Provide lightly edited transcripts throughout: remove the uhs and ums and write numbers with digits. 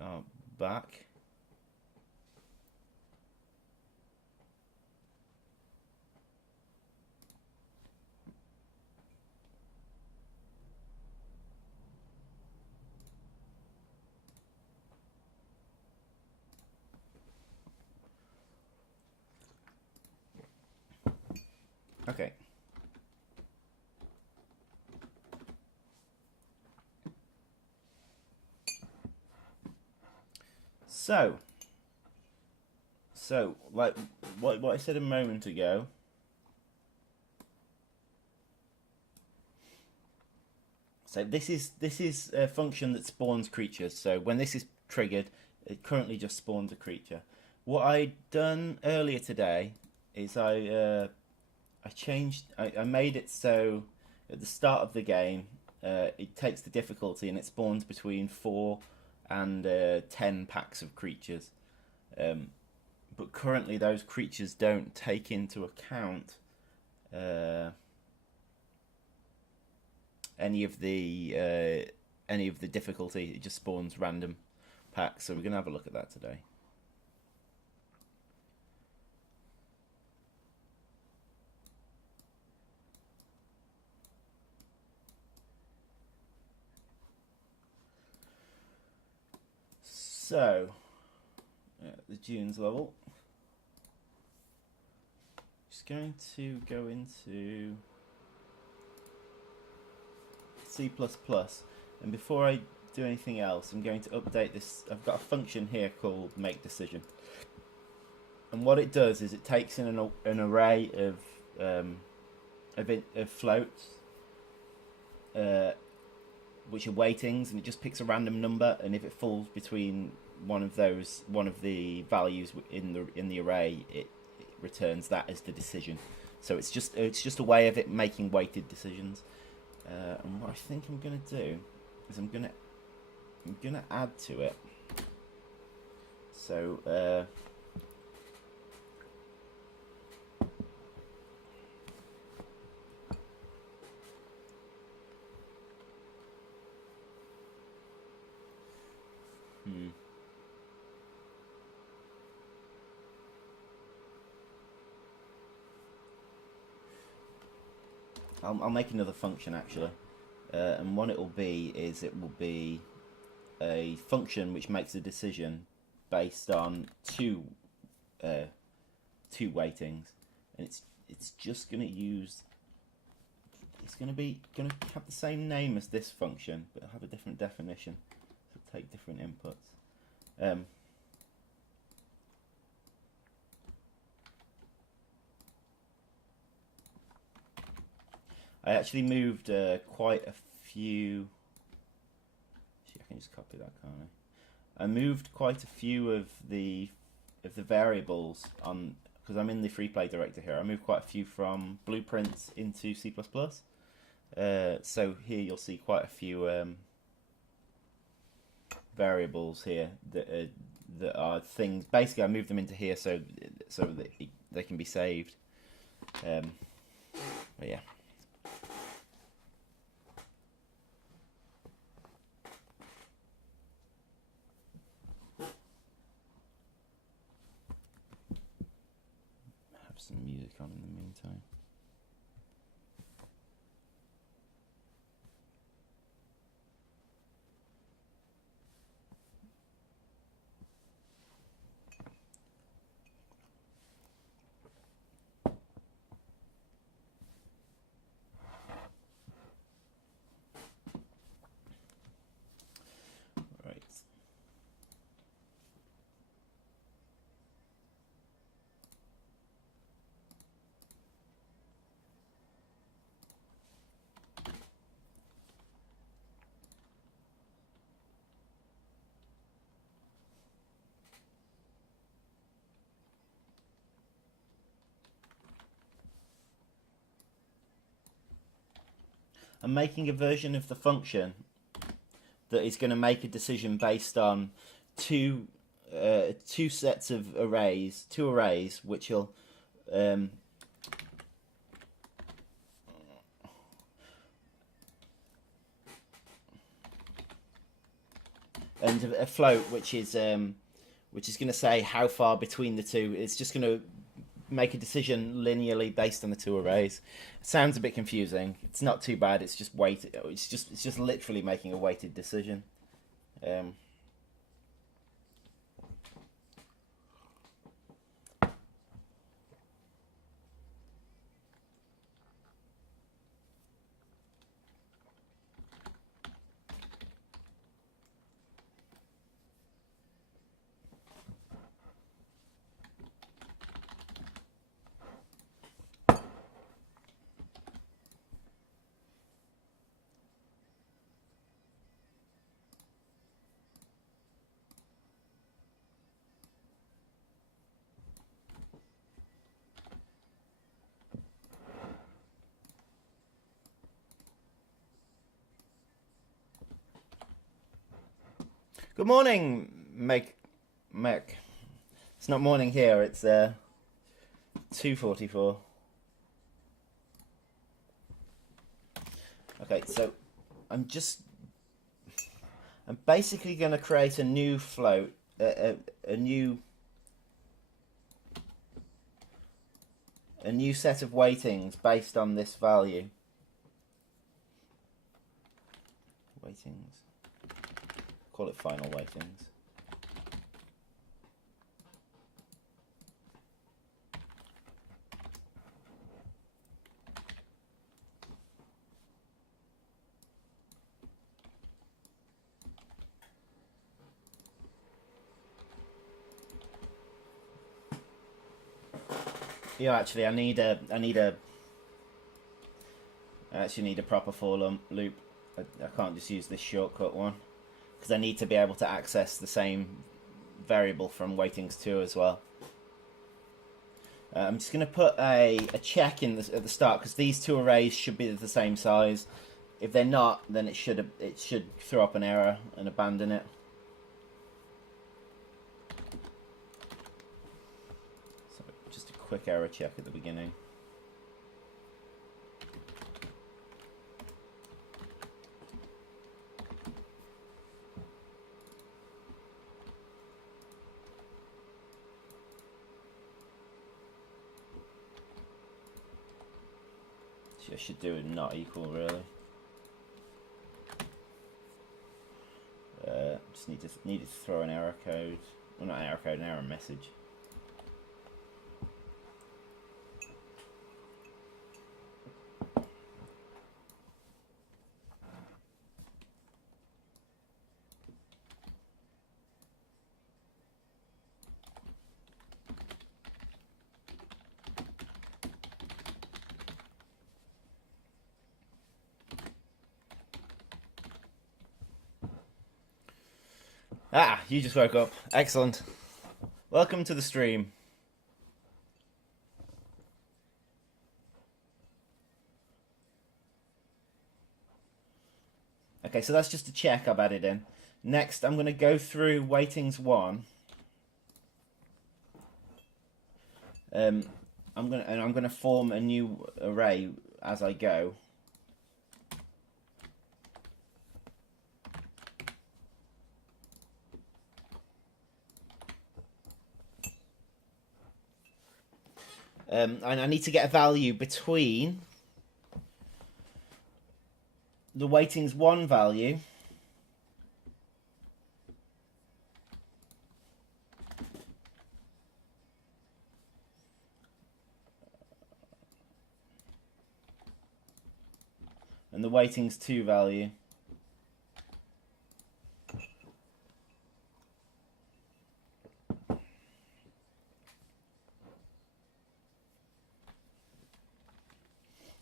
are back. Okay. So, like what I said a moment ago. So this is a function that spawns creatures. So when this is triggered, it currently just spawns a creature. What I done earlier today is I made it so at the start of the game it takes the difficulty and it spawns between 4 and 10 packs of creatures. But currently those creatures don't take into account any of the difficulty. It just spawns random packs. So we're gonna have a look at that today. So the dunes level. Just going to go into C++, and before I do anything else, I'm going to update this. I've got a function here called make decision, and what it does is it takes in an array of floats, which are weightings, and it just picks a random number, and if it falls between one of the values in the array, it returns that as the decision. So it's just a way of it making weighted decisions. And what I think I'm gonna do is I'm gonna add to it. So I'll make another function actually, and what it will be is it will be a function which makes a decision based on two weightings, and it's just going to use. It's going to have the same name as this function, but have a different definition. So take different inputs. I actually moved quite a few. Actually, I can just copy that, can't I? I moved quite a few of the variables on, because I'm in the Freeplay director here. I moved quite a few from blueprints into C++. So here you'll see quite a few variables here that are things. Basically, I moved them into here so that they can be saved. But yeah. Have some music on in the meantime. I'm making a version of the function that is going to make a decision based on two sets of arrays, two arrays, which will and a float which is going to say how far between the two. It's just going to make a decision linearly based on the two arrays. It sounds a bit confusing. It's not too bad. It's just It's just literally making a weighted decision. Good morning, Meg. It's not morning here. It's 2:44. Okay, so I'm basically going to create a new float, a new set of weightings based on this value. Weightings. Call it final weightings. Yeah, actually, I actually need a proper for loop. I can't just use this shortcut one, because I need to be able to access the same variable from weightings 2 as well. I'm just going to put a check in at the start, because these two arrays should be the same size. If they're not, then it should throw up an error and abandon it. So just a quick error check at the beginning. I should do it not equal, really. Just needed to throw an error code. Well, not an error code, an error message. Ah, you just woke up. Excellent. Welcome to the stream. Okay, so that's just a check I've added in. Next, I'm going to go through weightings 1. I'm going to form a new array as I go. And I need to get a value between the weightings 1 value and the weightings 2 value.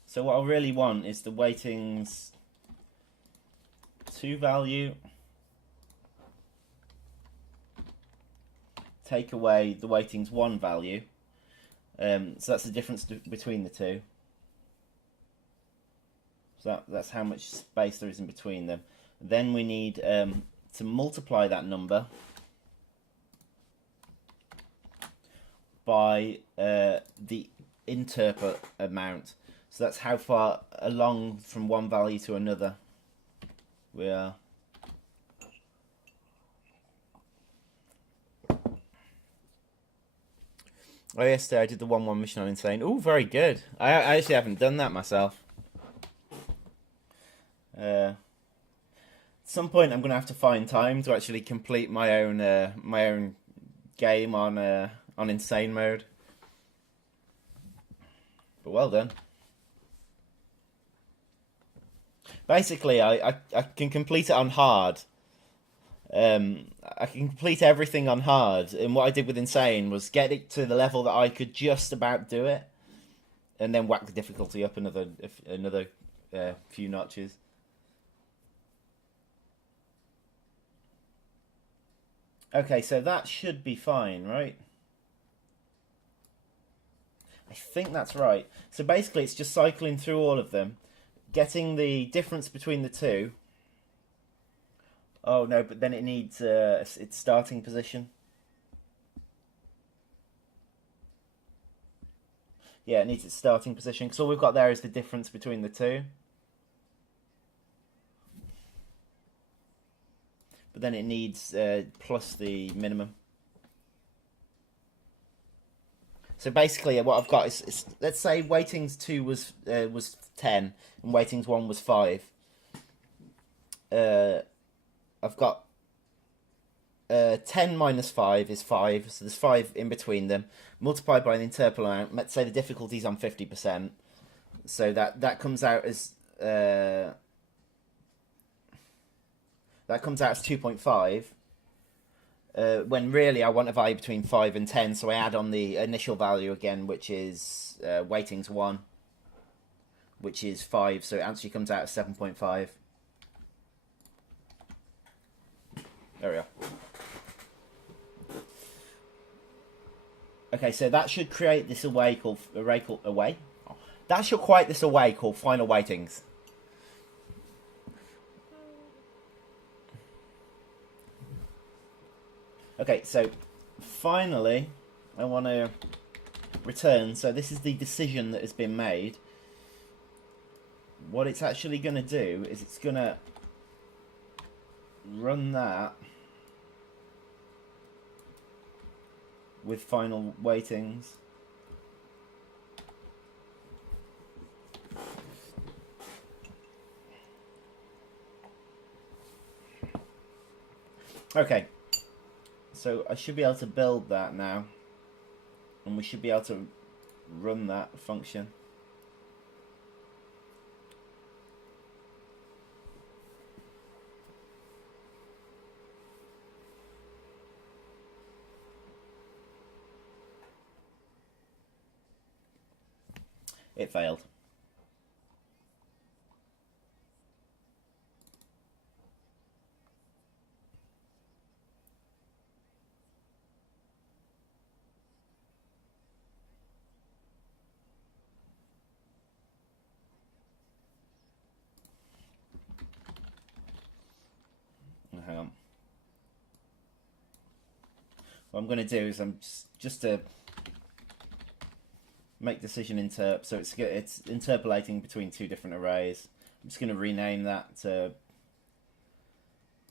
So what I really want is the weightings 2 value, take away the weightings 1 value. So that's the difference between the two. So that's how much space there is in between them. Then we need to multiply that number by the interpret amount. So that's how far along from one value to another we are. Oh, yesterday I did the 1-1 mission on Insane. Oh, very good. I actually haven't done that myself. At some point, I'm gonna have to find time to actually complete my own game on Insane mode. But well done. Basically, I can complete it on hard. I can complete everything on hard, and what I did with Insane was get it to the level that I could just about do it, and then whack the difficulty up another few notches. Okay, so that should be fine, right? I think that's right. So basically, it's just cycling through all of them, getting the difference between the two. Oh no, but then it needs its starting position. Yeah, it needs its starting position, because all we've got there is the difference between the two. But then it needs plus the minimum. So basically, what I've got is let's say weightings 2 was 10 and weightings 1 was 5. I've got 10 minus 5 is 5, so there's 5 in between them. Multiplied by the interpol amount. Let's say the difficulty's on 50%, so that comes out as 2.5. When really I want a value between 5 and 10, so I add on the initial value again, which is weightings 1, which is 5, so it actually comes out as 7.5. There we are. Okay, so that should create this array called That should create this array called final weightings. Okay, so finally, I want to return. So this is the decision that has been made. What it's actually going to do is it's going to run that with final weightings. Okay. So I should be able to build that now, and we should be able to run that function. It failed. Hang on. What I'm going to do is I'm just to make decision interp, so it's interpolating between two different arrays. I'm just going to rename that to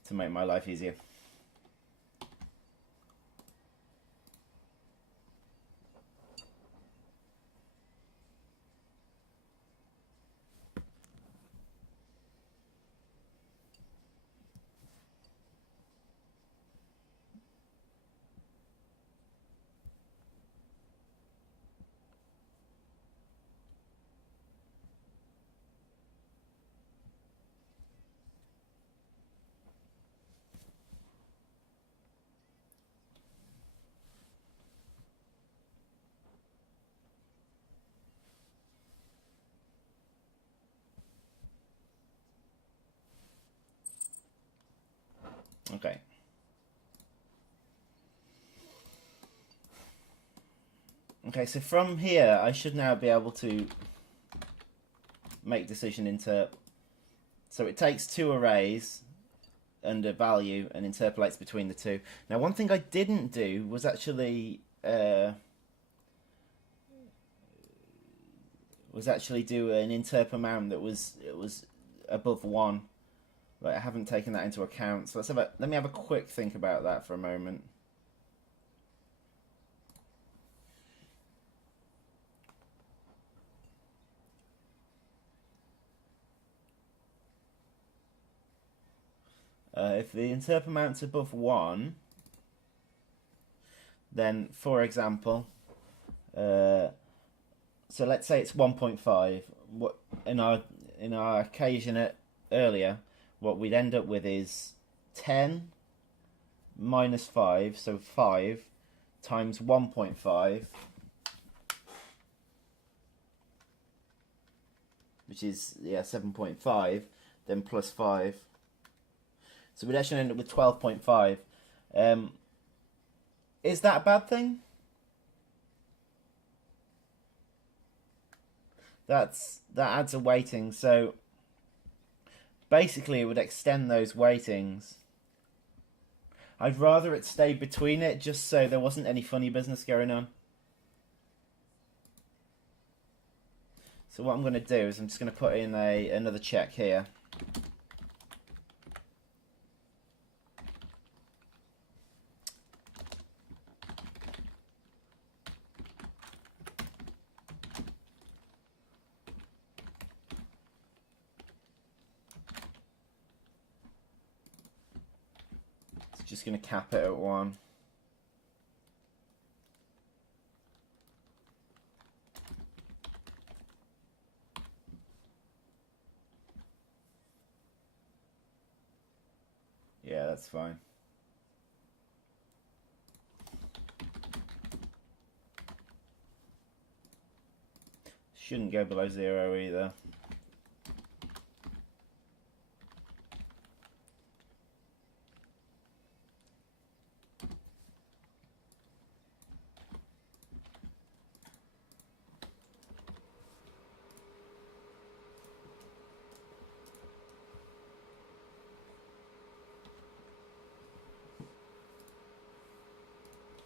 make my life easier. Okay. Okay, so from here I should now be able to make decision interp. So it takes two arrays and a value and interpolates between the two. Now, one thing I didn't do was actually do an interp amount that was above 1. But I haven't taken that into account. So let me have a quick think about that for a moment. If the interpolament's above 1, then, for example, so let's say it's 1.5. What in our occasion earlier, what we'd end up with is 10 minus 5, so 5 times 1.5, which is 7.5, then plus 5. So we'd actually end up with 12.5. Is that a bad thing? That adds a weighting, so basically it would extend those weightings. I'd rather it stayed between it, just so there wasn't any funny business going on. So what I'm going to do is I'm just going to put in another check here. Just going to cap it at 1. Yeah, that's fine. Shouldn't go below 0 either.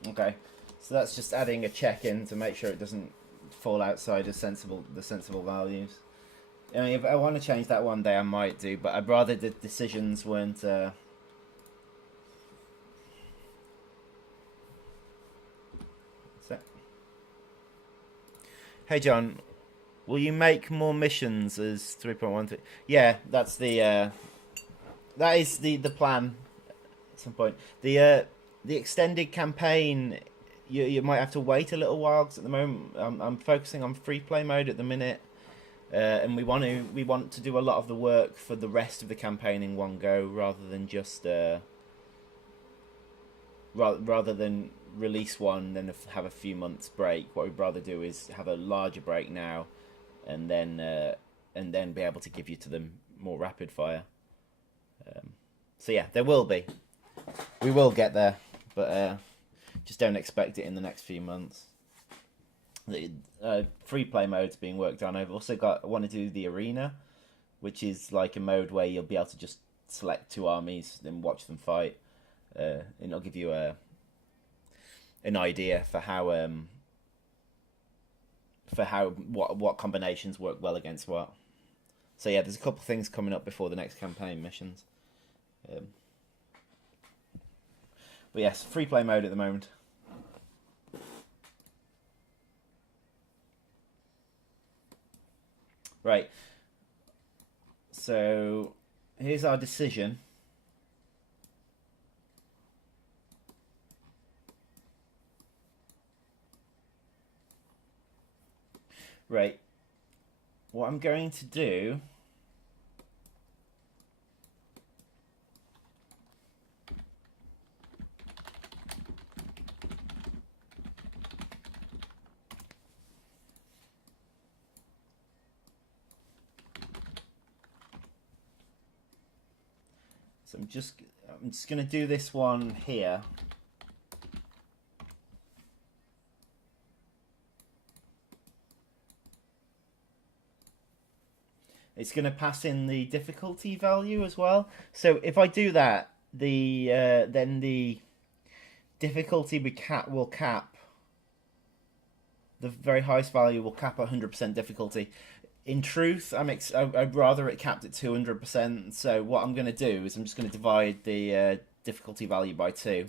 Okay, so that's just adding a check in to make sure it doesn't fall outside the sensible values. I mean, if I want to change that one day, I might do, but I'd rather the decisions weren't. So, hey John, will you make more missions as 3.13? Yeah, that's that is the plan. At some point, the extended campaign, you might have to wait a little while, because at the moment I'm focusing on free play mode at the minute, and we want to do a lot of the work for the rest of the campaign in one go, rather than just rather than release one then have a few months break. What we'd rather do is have a larger break now, and then be able to give you to them more rapid fire. So yeah, there will be. We will get there, but just don't expect it in the next few months. The free play mode's being worked on. I've also I want to do the arena, which is like a mode where you'll be able to just select 2 armies and watch them fight, and it'll give you an idea for what combinations work well against what. So yeah, there's a couple of things coming up before the next campaign missions. But yes, free play mode at the moment. Right. So here's our decision. Right. What I'm going to do I'm just going to do this one here. It's going to pass in the difficulty value as well. So if I do that, then the difficulty will cap. The very highest value will cap 100% difficulty. In truth, I'd rather it capped at 200%. So what I'm going to do is I'm just going to divide the difficulty value by 2.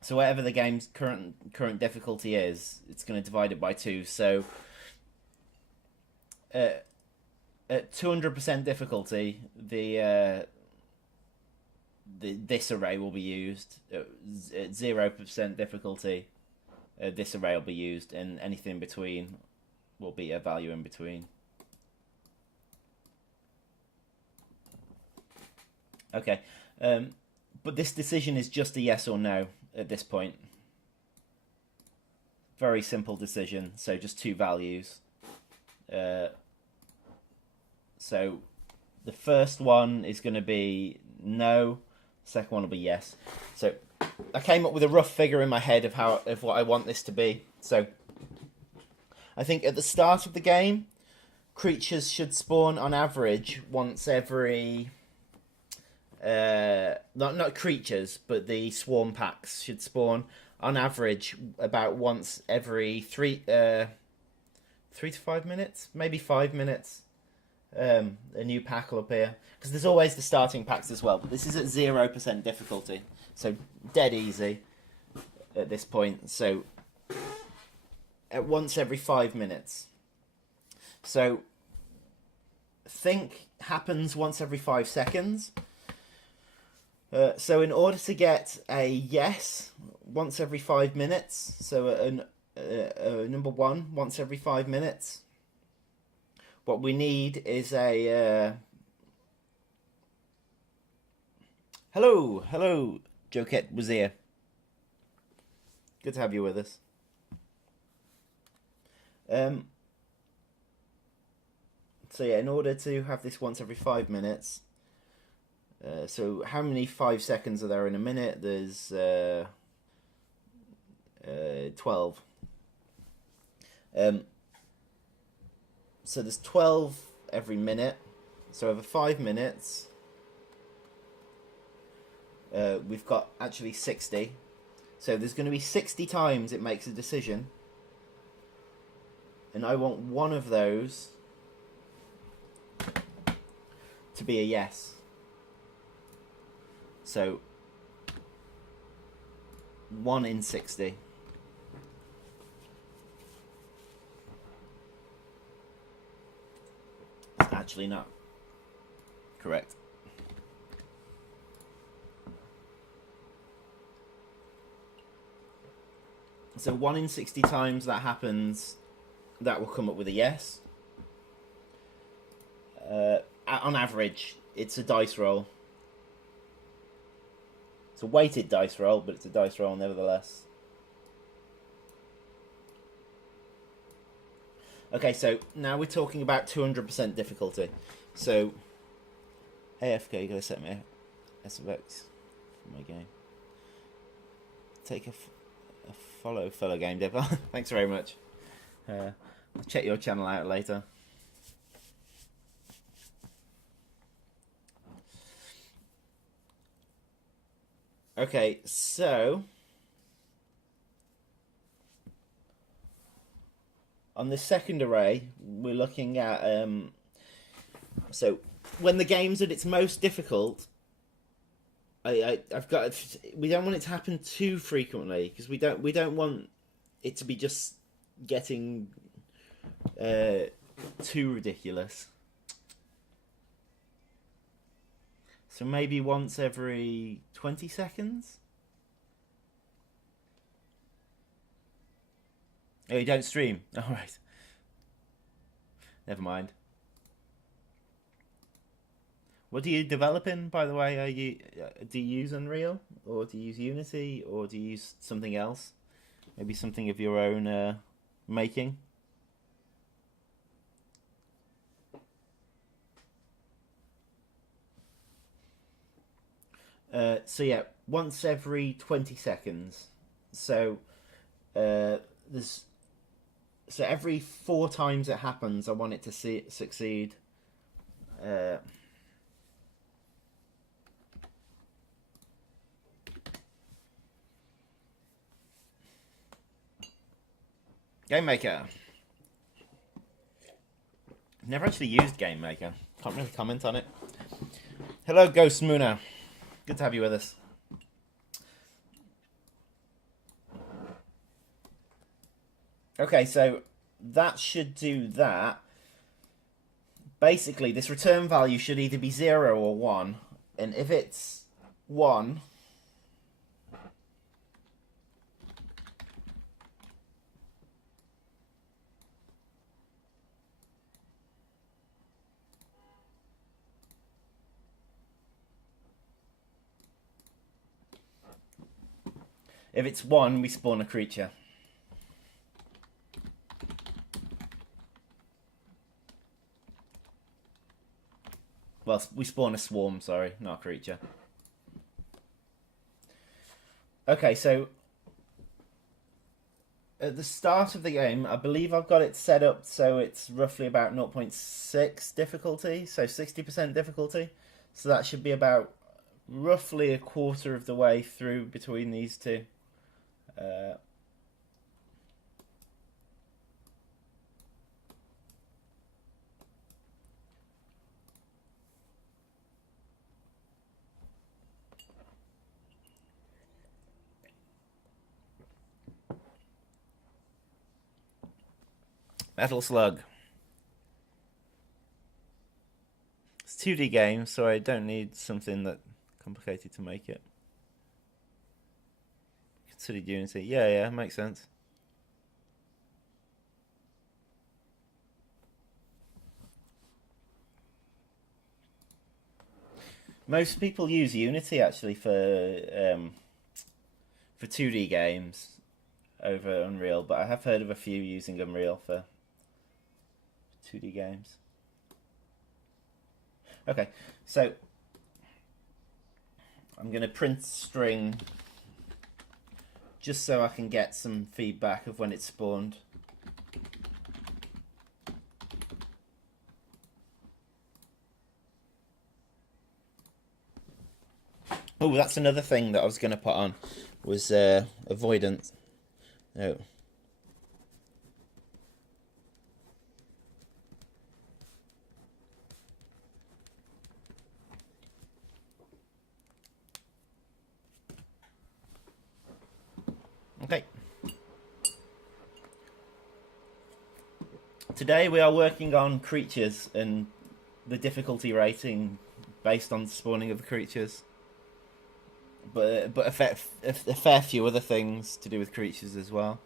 So whatever the game's current difficulty is, it's going to divide it by 2. So at 200% difficulty, this array will be used. At 0% difficulty, this array will be used, and anything in between will be a value in between. Okay, but this decision is just a yes or no at this point. Very simple decision, so just two values. So the first one is going to be no, second one will be yes. So I came up with a rough figure in my head of what I want this to be. So I think at the start of the game, creatures should spawn on average once every not creatures, but the swarm packs should spawn on average about once every 3 to 5 minutes, maybe 5 minutes. A new pack will appear, because there's always the starting packs as well, but this is at 0% difficulty, so dead easy at this point. So at once every 5 minutes. So think happens once every 5 seconds. So in order to get a yes once every 5 minutes, so number one once every 5 minutes, what we need is a hello, Joket Wazir. Good to have you with us. So yeah, in order to have this once every 5 minutes. So how many 5 seconds are there in a minute? There's 12. So there's 12 every minute. So over 5 minutes, we've got actually 60. So there's going to be 60 times it makes a decision. And I want one of those to be a yes. So 1 in 60. It's actually not correct. So 1 in 60 times that happens, that will come up with a yes. On average, it's a dice roll. It's a weighted dice roll, but it's a dice roll nevertheless. Okay, so now we're talking about 200% difficulty. So, AFK, you gotta set me SFX for my game. Take a follow game dev. Thanks very much. I'll check your channel out later. Okay, so on the second array, we're looking at so when the game's at its most difficult, I've got, we don't want it to happen too frequently, because we don't want it to be just getting too ridiculous. So maybe once every 20 seconds? Oh, you don't stream? Alright. Never mind. What do you develop in, by the way? Do you use Unreal? Or do you use Unity? Or do you use something else? Maybe something of your own making? So yeah, once every 20 seconds. So there's every 4 times it happens, I want it to succeed. Game Maker. Never actually used Game Maker. Can't really comment on it. Hello, Ghost Mooner. Good to have you with us. Okay, so that should do that. basically this return value should either be 0 or 1, and if it's 1, we spawn a creature. Well, we spawn a swarm, sorry, not a creature. Okay, so at the start of the game, I believe I've got it set up so it's roughly about 0.6 difficulty, so 60% difficulty. So that should be about roughly a quarter of the way through between these two. Metal Slug. It's a 2D game, so I don't need something that complicated to make it. Considered Unity. Yeah, makes sense. Most people use Unity actually for 2D games over Unreal, but I have heard of a few using Unreal for 2D games. Okay, so I'm going to print string just so I can get some feedback of when it's spawned. Oh, that's another thing that I was going to put on, was avoidance. Oh. Okay. Today we are working on creatures and the difficulty rating based on the spawning of the creatures. But a fair few other things to do with creatures as well.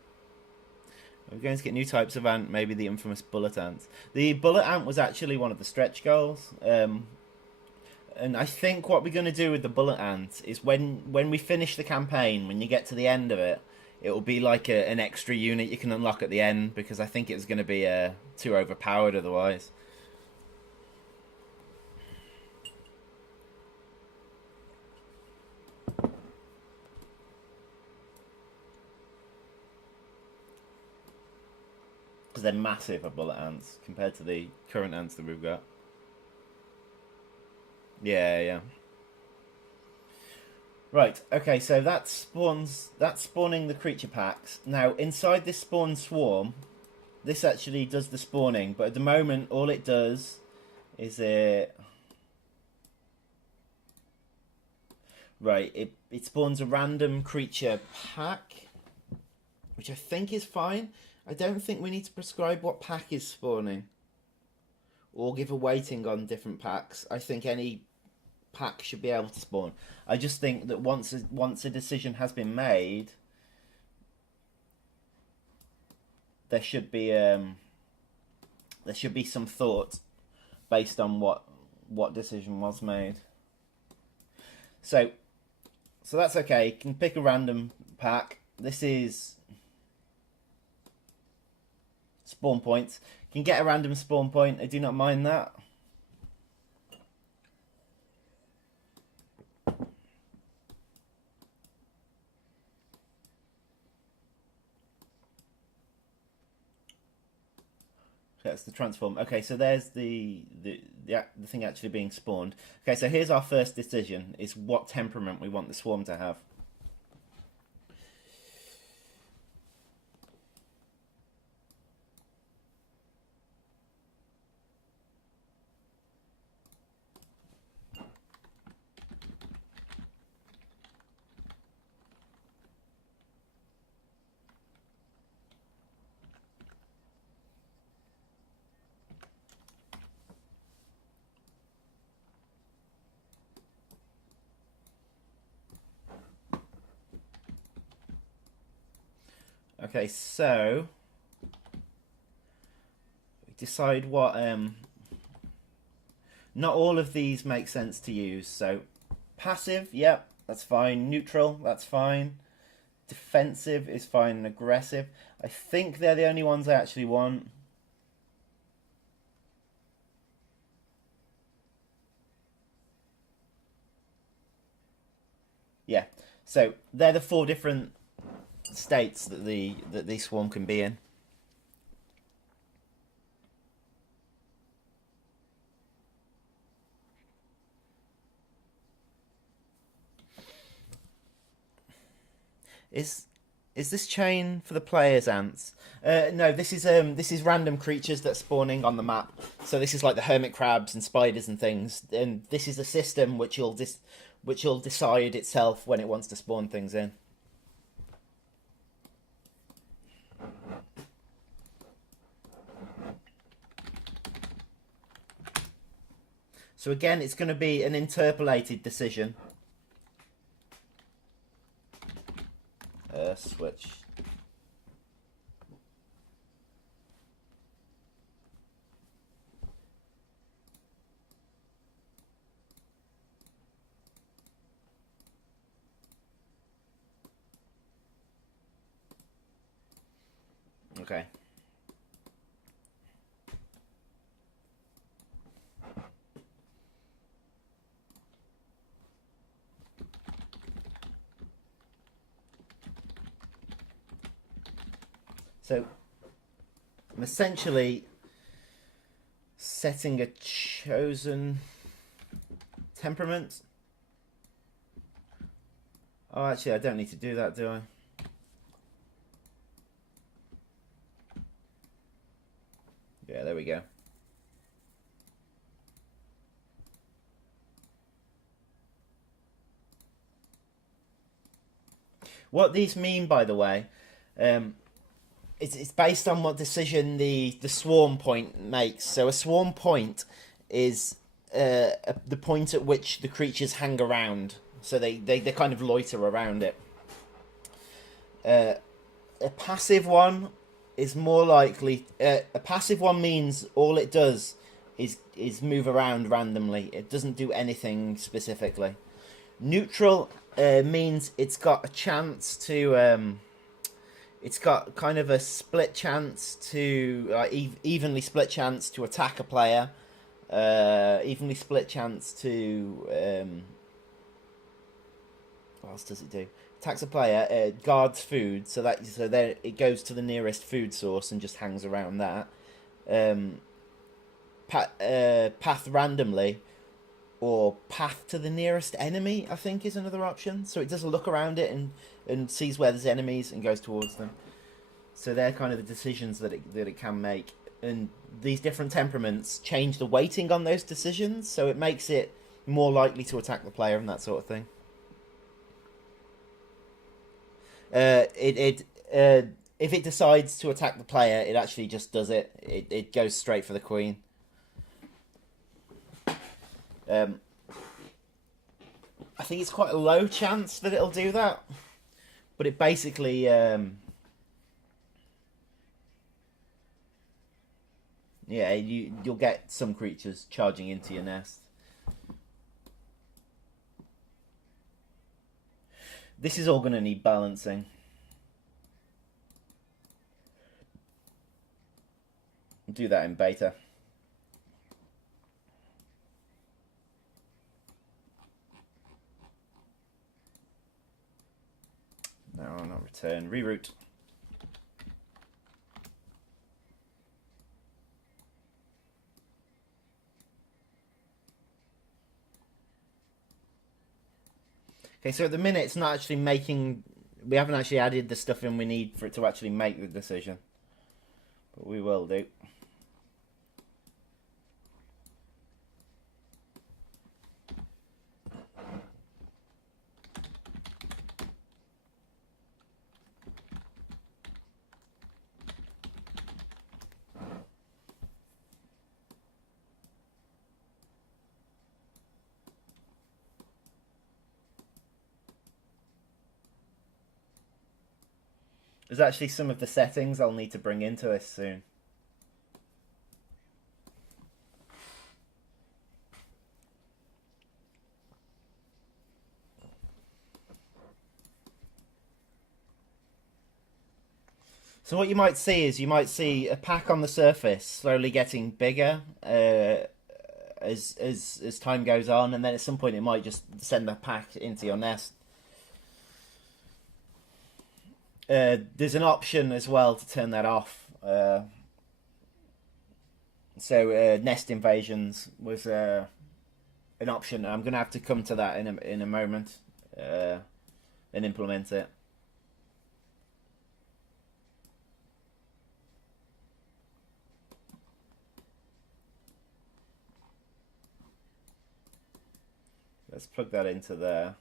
We're going to get new types of ant, maybe the infamous bullet ants. The bullet ant was actually one of the stretch goals. And I think what we're going to do with the bullet ant is when we finish the campaign, when you get to the end of it, it will be like an extra unit you can unlock at the end, because I think it was going to be too overpowered otherwise. Because they're massive, bullet ants, compared to the current ants that we've got. Yeah. Right, okay, so that's spawning the creature packs. Now, inside this spawn swarm, this actually does the spawning, but at the moment, all it does is right, it spawns a random creature pack, which I think is fine. I don't think we need to prescribe what pack is spawning, or give a weighting on different packs. I think any pack should be able to spawn. I just think that once a decision has been made, there should be some thought based on what decision was made. So that's okay. You can pick a random pack. This is spawn points. You can get a random spawn point. I do not mind that. That's the transform. Okay, so there's the thing actually being spawned. Okay, so here's our first decision: is what temperament we want the swarm to have. Okay, so decide what. Not all of these make sense to use. So passive, yep, that's fine. Neutral, that's fine. Defensive is fine. And aggressive, I think they're the only ones I actually want. Yeah, so they're the 4 different states that the swarm can be in. Is this chain for the players' ants? No, this is random creatures that are spawning on the map. So this is like the hermit crabs and spiders and things. And this is a system which will decide itself when it wants to spawn things in. So again, it's going to be an interpolated decision. Switch. Okay. So I'm essentially setting a chosen temperament. Oh, actually, I don't need to do that, do I? Yeah, there we go. What these mean, by the way, it's based on what decision the swarm point makes. So a swarm point is the point at which the creatures hang around. So they kind of loiter around it. A passive one is more likely. A passive one means all it does is move around randomly. It doesn't do anything specifically. Neutral means it's got a chance to. It's got kind of a split chance to evenly split chance to attack a player, evenly split chance to. What else does it do? Attacks a player, guards food, so there it goes to the nearest food source and just hangs around that. Path randomly, or path to the nearest enemy, I think is another option. So it does a look around it and sees where there's enemies and goes towards them. So they're kind of the decisions that it can make. And these different temperaments change the weighting on those decisions, so it makes it more likely to attack the player and that sort of thing. If it decides to attack the player, it actually just does it. It goes straight for the queen. I think it's quite a low chance that it'll do that, but it basically yeah, you'll get some creatures charging into your nest. This is all going to need balancing. Do that in beta. No, not return. Reroute. Okay, so at the minute it's not actually making. We haven't actually added the stuff in we need for it to actually make the decision, but we will do. There's actually some of the settings I'll need to bring into this soon. So what you might see is a pack on the surface slowly getting bigger as time goes on, and then at some point it might just send the pack into your nest. There's an option as well to turn that off. So nest invasions was an option. I'm gonna have to come to that in a moment and implement it. Let's plug that into there.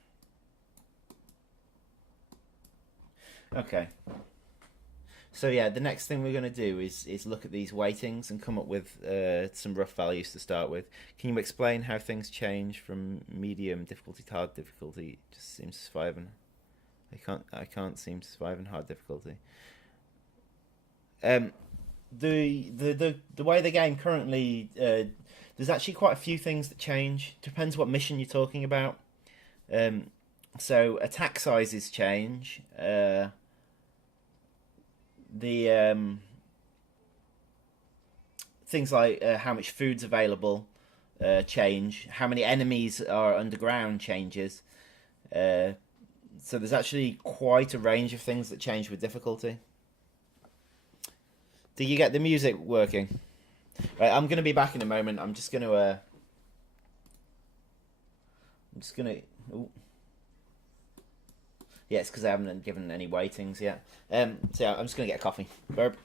Okay. So yeah, the next thing we're going to do is look at these weightings and come up with some rough values to start with. Can you explain how things change from medium difficulty to hard difficulty? It just seems to survive and I can't seem to survive in hard difficulty. The way the game currently there's actually quite a few things that change. Depends what mission you're talking about. So attack sizes change. The things like how much food's available change. How many enemies are underground changes. So there's actually quite a range of things that change with difficulty. Do you get the music working? Right, I'm gonna be back in a moment. I'm just gonna. Ooh. Yeah, it's because I haven't given any weightings yet. So yeah, I'm just gonna get a coffee. Burp.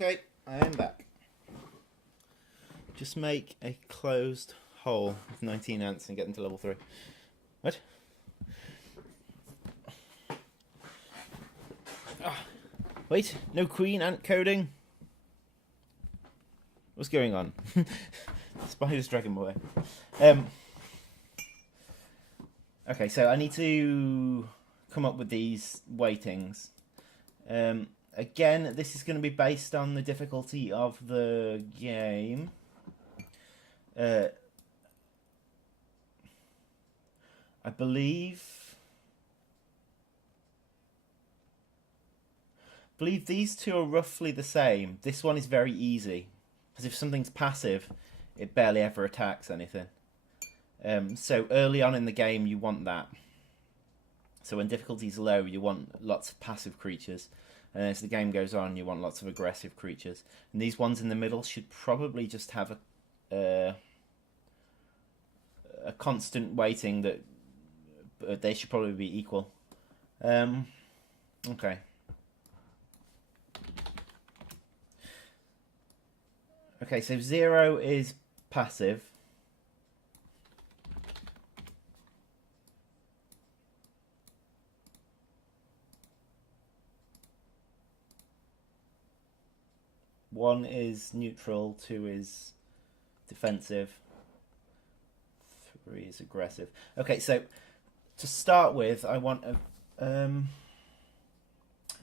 Okay, I am back. Just make a closed hole with 19 ants and get them to level 3. What? Ah, wait, no queen ant coding? What's going on? Spider's dragging me away. Okay, so I need to come up with these weightings. Again, this is going to be based on the difficulty of the game. I believe these two are roughly the same. This one is very easy, because if something's passive, it barely ever attacks anything. So early on in the game, you want that. So when difficulty's low, you want lots of passive creatures. And as the game goes on, you want lots of aggressive creatures. And these ones in the middle should probably just have a constant weighting that they should probably be equal. Okay. Okay, so 0 is passive. One is neutral, 2 is defensive, 3 is aggressive. Okay, so to start with, I want a...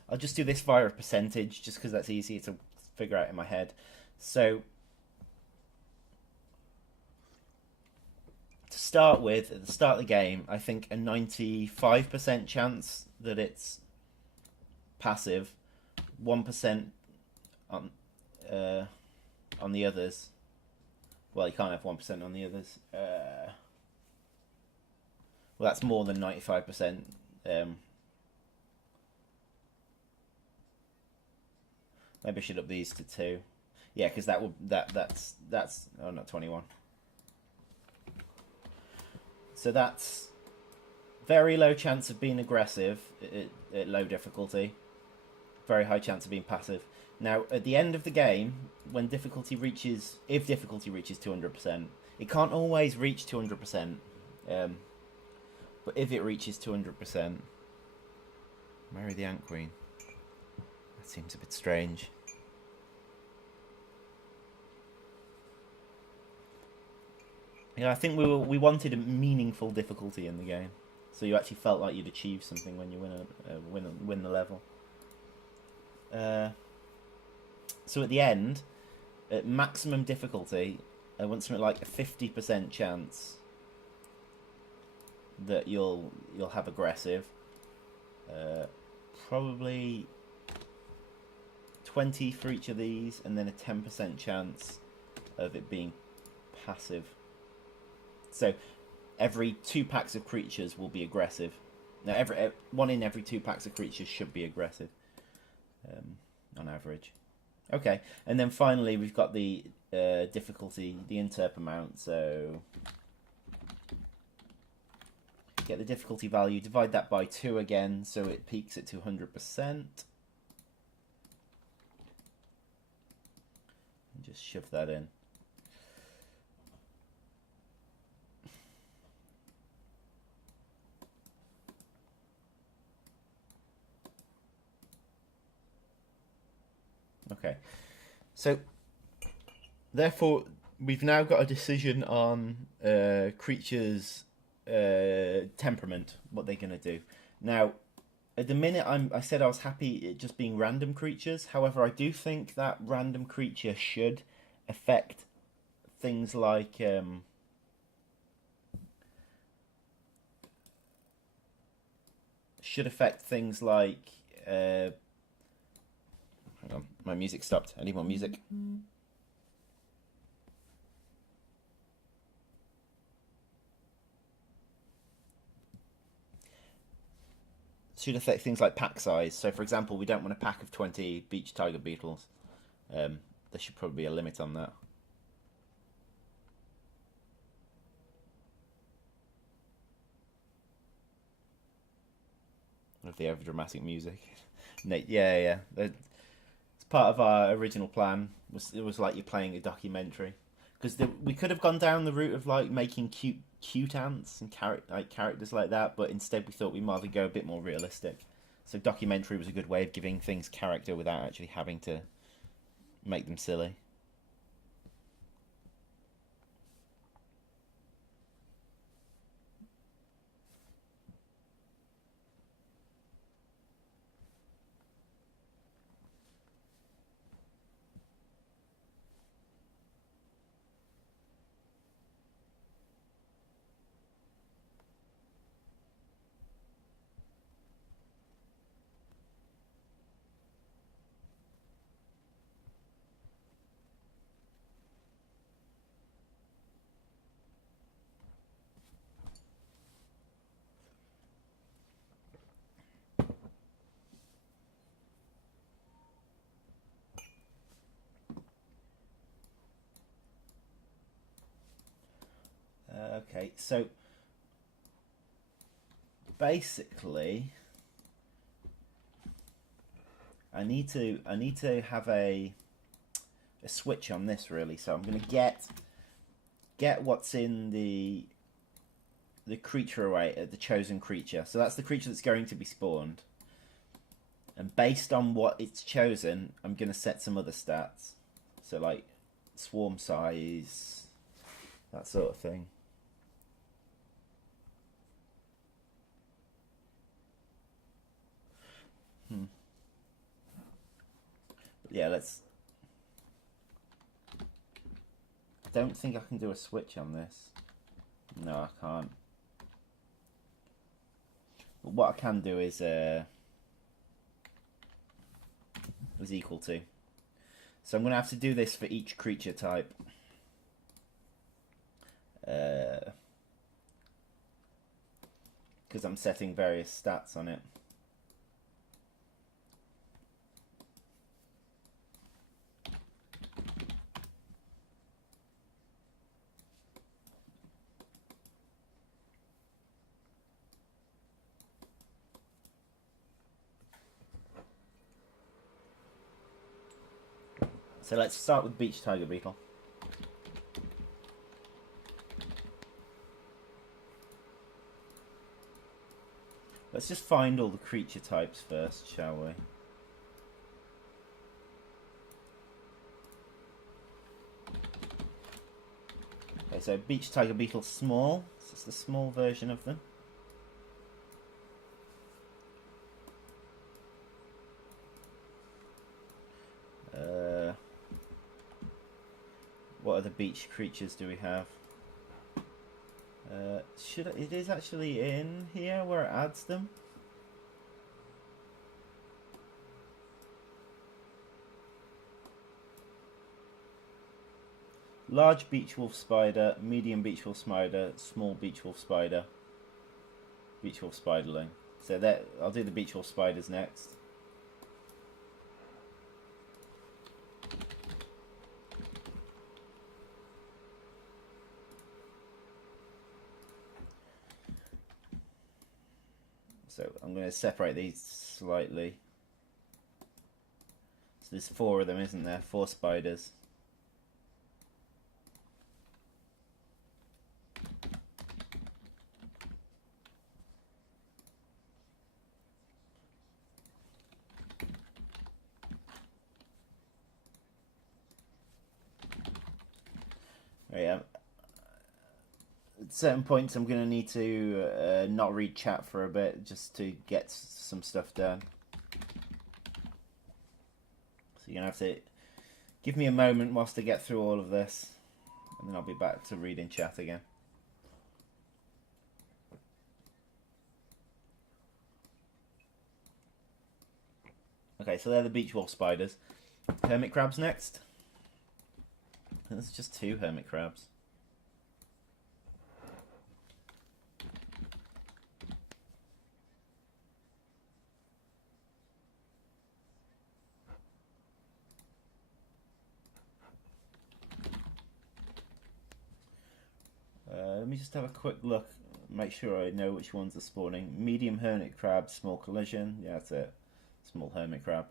I'll just do this via a percentage, just because that's easier to figure out in my head. So, to start with, at the start of the game, I think a 95% chance that it's passive, 1% on the others. Well, you can't have 1% on the others. Well, that's more than 95%. Maybe I should up these to 2. Yeah, because that's oh, not 21. So that's very low chance of being aggressive at low difficulty. Very high chance of being passive. Now, at the end of the game, when difficulty reaches, if difficulty reaches 200%, it can't always reach 200%. But if it reaches 200%, marry the Ant Queen. That seems a bit strange. Yeah, I think we wanted a meaningful difficulty in the game, so you actually felt like you'd achieved something when you win the level. So at the end, at maximum difficulty, I want something like a 50% chance that you'll have aggressive. Probably 20 for each of these, and then a 10% chance of it being passive. So every 2 packs of creatures will be aggressive. Now, one in every 2 packs of creatures should be aggressive, on average. Okay, and then finally we've got the difficulty, the interp amount. So get the difficulty value, divide that by 2 again, so it peaks at 200%. And just shove that in. Okay, so therefore we've now got a decision on creatures' temperament, what they're going to do. Now, at the minute, I said I was happy it just being random creatures. However, I do think that random creature should affect things like hang on, my music stopped. I need more music. Should affect things like pack size. So, for example, we don't want a pack of 20 beach tiger beetles. There should probably be a limit on that. Of the overdramatic music. Yeah. It's part of our original plan. It was like you're playing a documentary, because we could have gone down the route of like making cute ants and characters like that, but instead we thought we might go a bit more realistic. So documentary was a good way of giving things character without actually having to make them silly. Okay, so basically, I need to have a switch on this really. So I'm gonna get what's in the creature array, the chosen creature. So that's the creature that's going to be spawned. And based on what it's chosen, I'm gonna set some other stats. So like swarm size, that sort of thing. Yeah, let's. I don't think I can do a switch on this. No, I can't. But what I can do is equal to. So I'm going to have to do this for each creature type. Because I'm setting various stats on it. So let's start with Beach Tiger Beetle. Let's just find all the creature types first, shall we? Okay, so Beach Tiger Beetle small. So it's the small version of them. What other beach creatures do we have? It is actually in here where it adds them. Large beach wolf spider, medium beach wolf spider, small beach wolf spider, beach wolf spiderling. So that I'll do the beach wolf spiders next. So I'm going to separate these slightly. So there's 4 of them, isn't there? 4 spiders. Yeah. At certain points, I'm going to need to not read chat for a bit just to get some stuff done. So you're going to have to give me a moment whilst I get through all of this, and then I'll be back to reading chat again. Okay, so they're the beach wolf spiders. Hermit crabs next. There's just 2 hermit crabs. Let me just have a quick look, make sure I know which ones are spawning. Medium hermit crab, small collision. Yeah, that's it. Small hermit crab.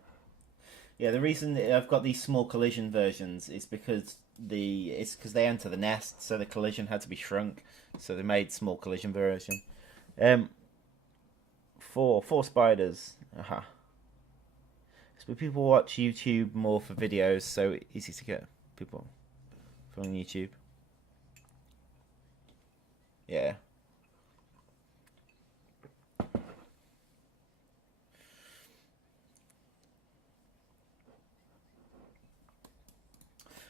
Yeah, the reason that I've got these small collision versions is because they enter the nest, so the collision had to be shrunk. So they made small collision version. Um, four spiders. Aha. So people watch YouTube more for videos, so easy to get people from YouTube. Yeah.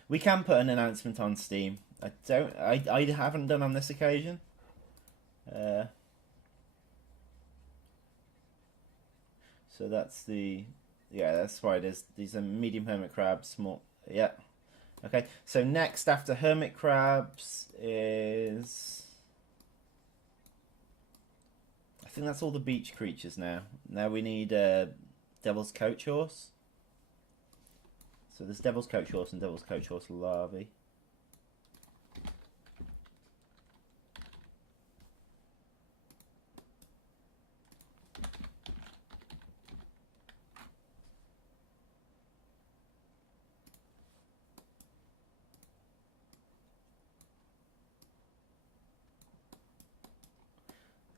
We can put an announcement on Steam. I haven't done on this occasion. So that's that's spiders. These are medium hermit crabs, small. Yeah. Okay. So next after hermit crabs is, I think that's all the beach creatures now. Now we need devil's coach horse. So there's devil's coach horse and devil's coach horse larvae.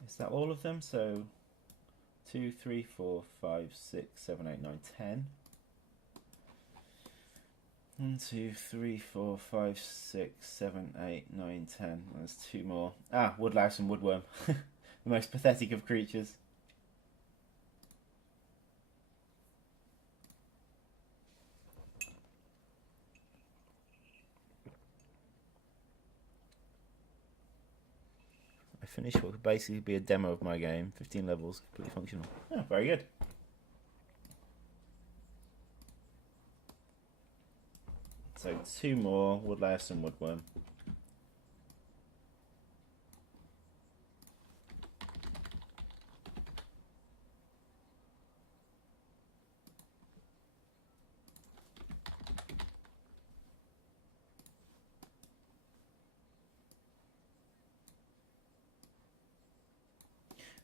Is that all of them? So 2, 3, 4, 5, 6, 7, 8, 9, 10. 1, 2, 3, 4, 5, 6, 7, 8, 9, 10. There's 2 more. Ah, woodlouse and woodworm. The most pathetic of creatures. I finished what could basically be a demo of my game. 15 levels, completely functional. Oh, very good. So 2 more, woodlouse and woodworm.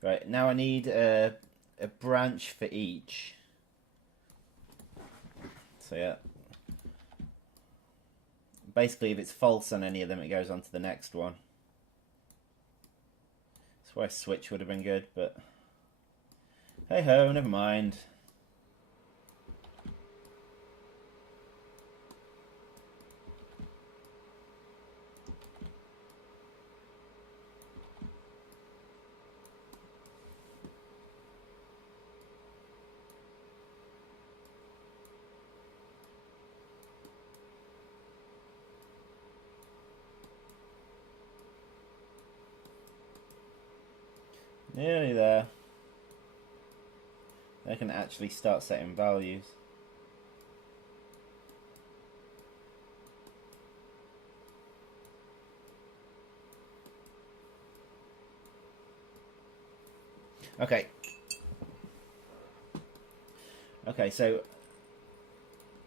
Right, now I need a branch for each. So yeah. Basically, if it's false on any of them, it goes on to the next one. That's why a switch would have been good, but hey ho, never mind. Nearly there. I can actually start setting values. Okay. Okay, so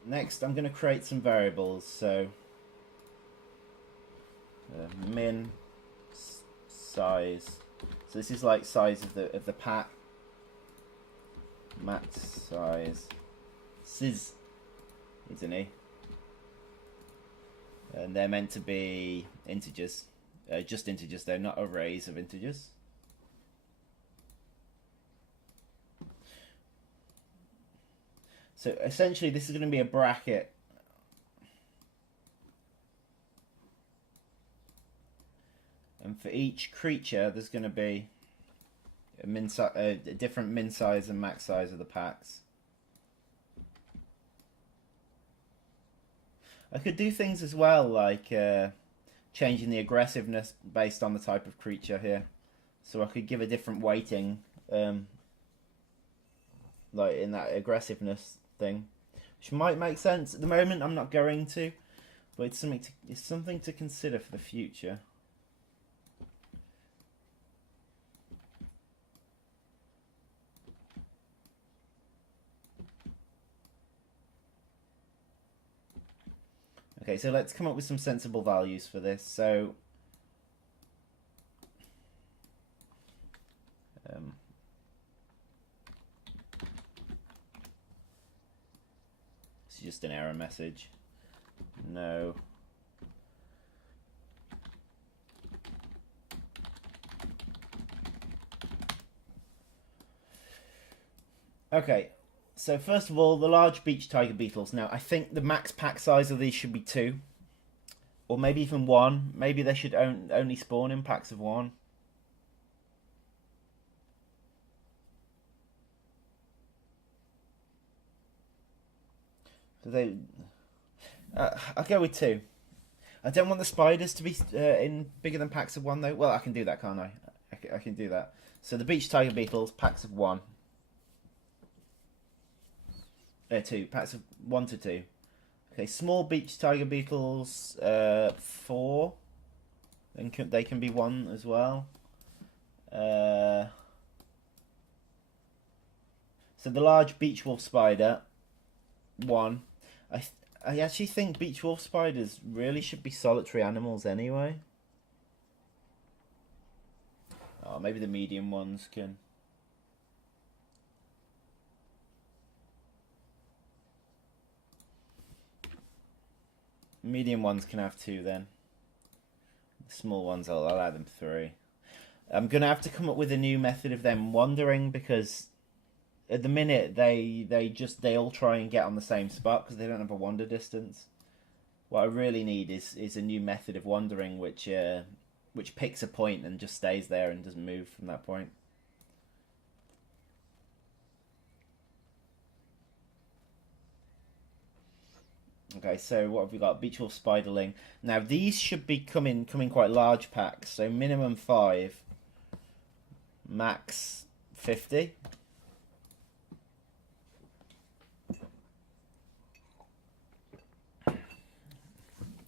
next I'm going to create some variables. So min size. So this is like size of the pack. Max size. Siz, isn't he? And they're meant to be integers. Just integers, they're not arrays of integers. So essentially this is going to be a bracket. And for each creature there's going to be a different min size and max size of the packs. I could do things as well, like changing the aggressiveness based on the type of creature here. So I could give a different weighting, like in that aggressiveness thing, which might make sense. At the moment, I'm not going to, but it's something to consider for the future. Okay, so let's come up with some sensible values for this. So It's just an error message. No. Okay, so first of all, the large beach tiger beetles. Now, I think the max pack size of these should be 2. Or maybe even 1. Maybe they should only spawn in packs of 1. So I'll go with 2. I don't want the spiders to be in bigger than packs of 1 though. Well, I can do that, can't I? I can do that. So the beach tiger beetles, packs of 1. 2. Packs of 1 to 2. Okay, small beach tiger beetles, 4. And they can be 1 as well. So the large beach wolf spider, 1. I actually think beach wolf spiders really should be solitary animals anyway. Oh, maybe the medium ones can. Medium ones can have 2 then. The small ones, I'll allow them 3. I'm going to have to come up with a new method of them wandering, because at the minute they all try and get on the same spot because they don't have a wander distance. What I really need is a new method of wandering which picks a point and just stays there and doesn't move from that point. Okay, so what have we got? Beach wolf spiderling. Now these should be coming quite large packs. So minimum 5, max 50.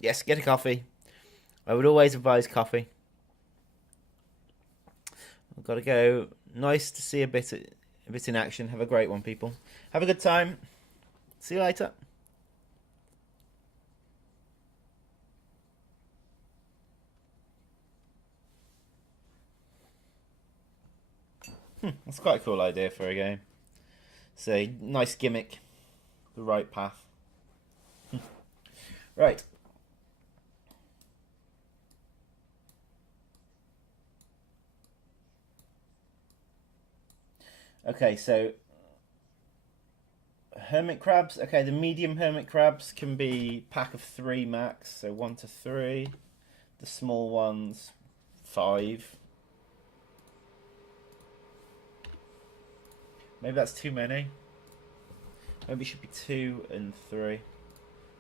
Yes, get a coffee. I would always advise coffee. I've got to go. Nice to see a bit in action. Have a great one, people. Have a good time. See you later. That's quite a cool idea for a game. It's a nice gimmick. The right path. Right. Okay, so hermit crabs. Okay, the medium hermit crabs can be pack of 3 max, so 1 to 3. The small ones, 5. Maybe that's too many. Maybe it should be 2 and 3.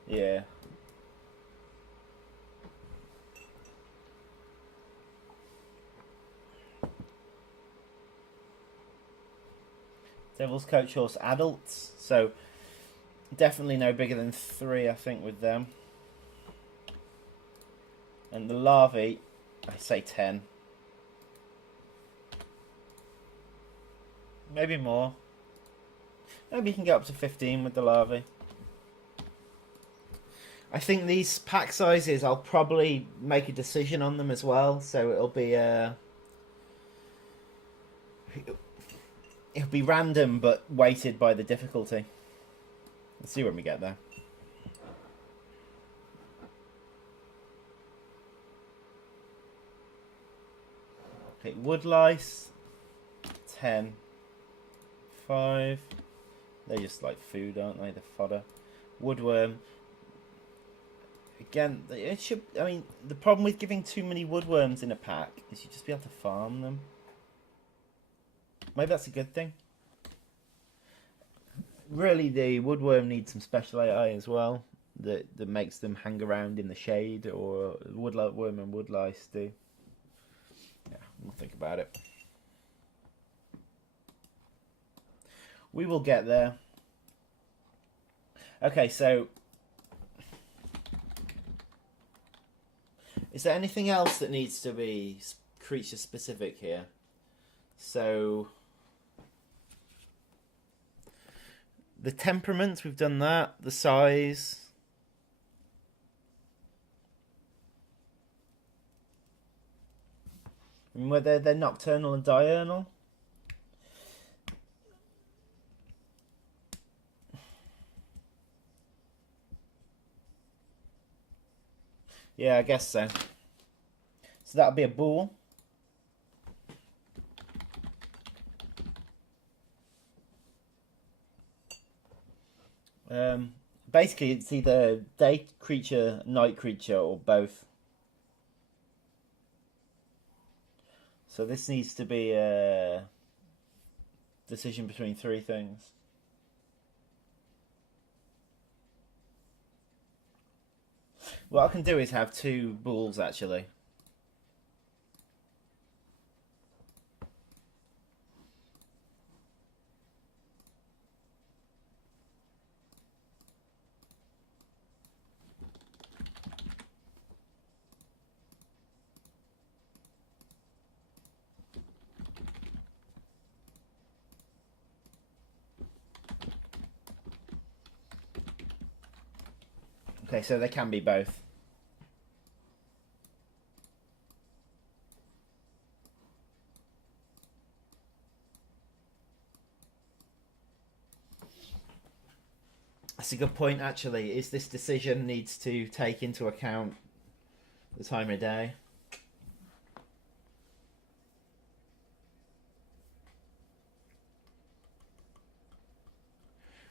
Yeah. Devil's Coach Horse adults, so definitely no bigger than 3, I think, with them. And the larvae, I say 10. Maybe more. Maybe you can get up to 15 with the larvae. I think these pack sizes, I'll probably make a decision on them as well, so it'll be it'll be random but weighted by the difficulty. Let's see when we get there. Okay, wood lice, 10. 5. They're just like food, aren't they? The fodder. Woodworm. Again, it should. I mean, the problem with giving too many woodworms in a pack is you just be able to farm them. Maybe that's a good thing. Really, the woodworm needs some special AI as well that makes them hang around in the shade, or woodworm and wood lice do. Yeah, we'll think about it. We will get there. Okay, so is there anything else that needs to be creature specific here? So the temperament, we've done that. The size. I mean, whether they're nocturnal and diurnal. Yeah, I guess so. So that'll be a bool. Basically, it's either day creature, night creature, or both. So this needs to be a decision between three things. What I can do is have two bulls, actually. Okay, so they can be both. That's a good point, actually. Is this decision needs to take into account the time of day?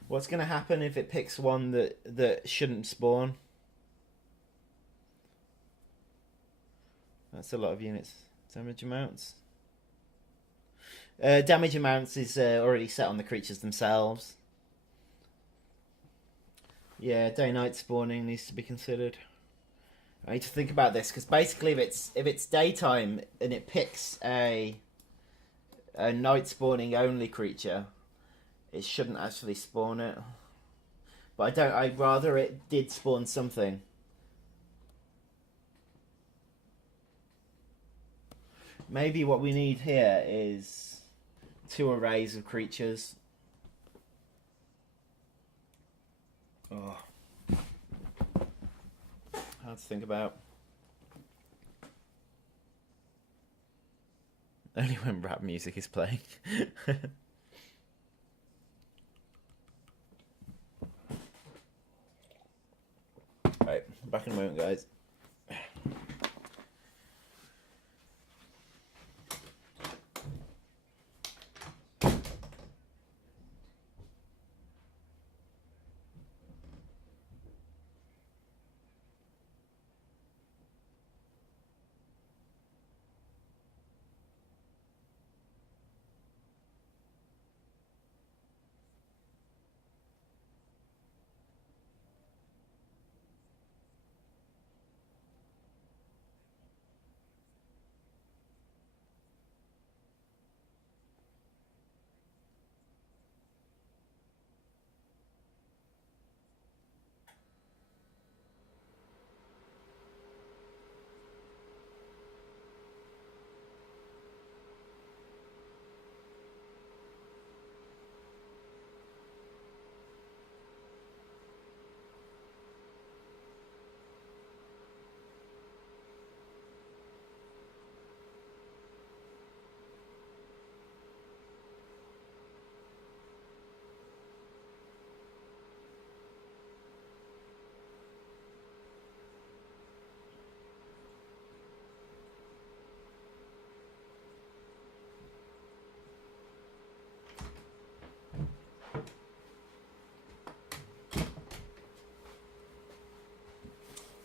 What's going to happen if it picks one that shouldn't spawn? That's a lot of units. Damage amounts. Damage amounts is already set on the creatures themselves. Yeah, day-night spawning needs to be considered. I need to think about this because basically, if it's daytime and it picks a night spawning only creature, it shouldn't actually spawn it. But I don't. I'd rather it did spawn something. Maybe what we need here is two arrays of creatures. Oh. Hard to think about. Only when rap music is playing. Right, back in a moment, guys.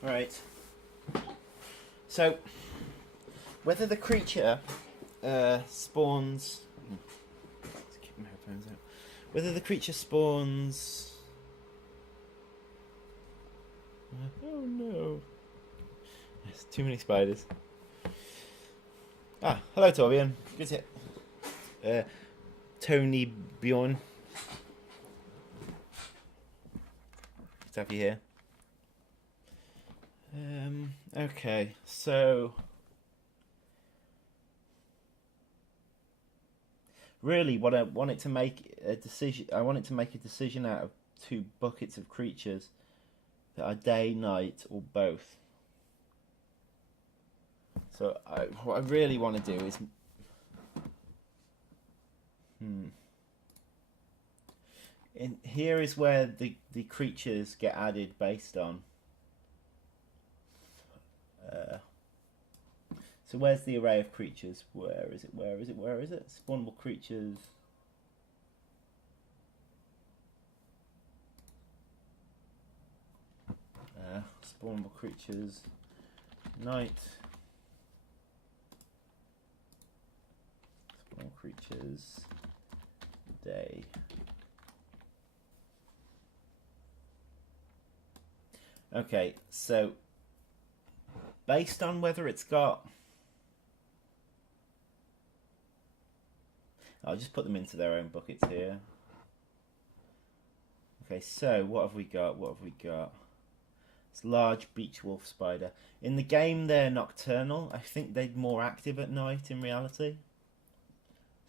Right. So, whether the creature spawns... Let's keep my headphones out. Whether the creature spawns... Oh no. There's too many spiders. Ah, hello Torbjorn. Good to hit. Tony Bjorn. Good to have you here. Okay, so really what I want it to make a decision out of two buckets of creatures that are day, night, or both. So what I really want to do is here is where the creatures get added based on. So where's the array of creatures? Where is it? Where is it? Where is it? Spawnable creatures. Spawnable creatures. Night. Spawnable creatures. Day. Okay, so based on whether it's got... I'll just put them into their own buckets here. Okay, so what have we got? What have we got? It's large beach wolf spider. In the game, they're nocturnal. I think they're more active at night in reality.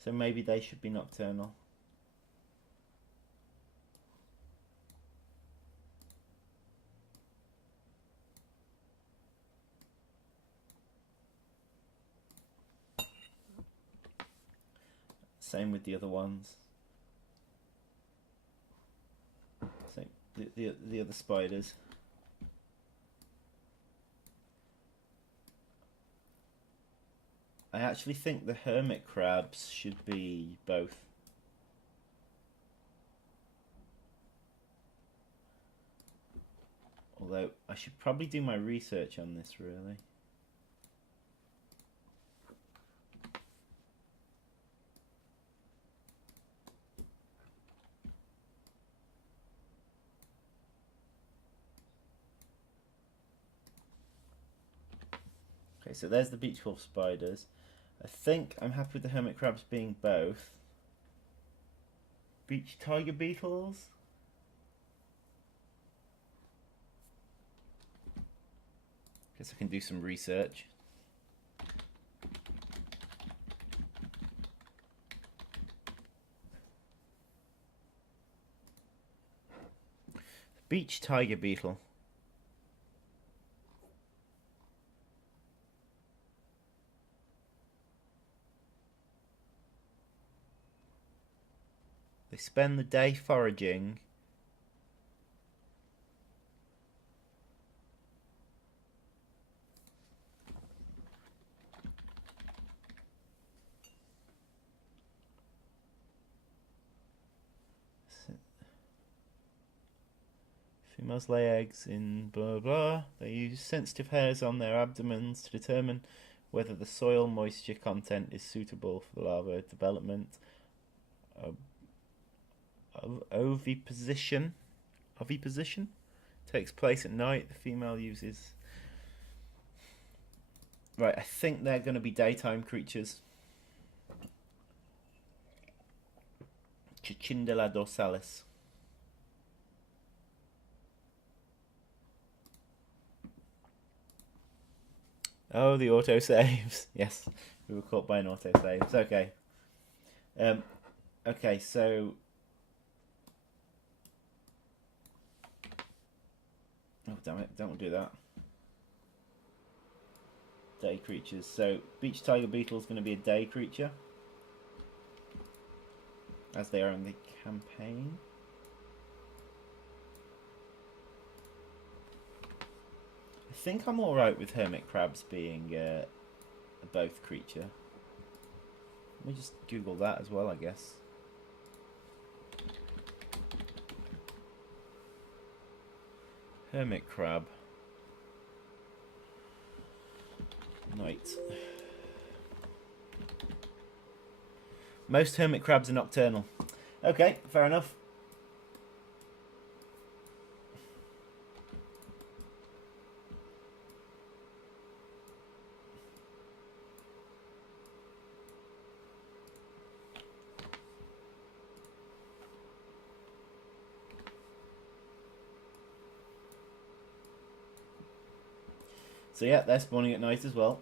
So maybe they should be nocturnal. Same with the other ones. Same the other spiders. I actually think the hermit crabs should be both. Although I should probably do my research on this really. Okay, so there's the beach wolf spiders. I think I'm happy with the hermit crabs being both. Beach tiger beetles. Guess I can do some research. Beach tiger beetle. They spend the day foraging. Females lay eggs in blah blah. They use sensitive hairs on their abdomens to determine whether the soil moisture content is suitable for the larva development. Oviposition takes place at night. The female uses... Right, I think they're going to be daytime creatures. Cicindela dorsalis. Oh, the autosaves. Yes, we were caught by an autosave. Okay. Okay, so... Oh, damn it. Don't do that. Day creatures. So, beach tiger beetle is going to be a day creature. As they are in the campaign. I think I'm alright with hermit crabs being a both creature. Let me just Google that as well, I guess. Hermit crab. Night. Most hermit crabs are nocturnal. Okay, fair enough. So yeah, they're spawning at night as well.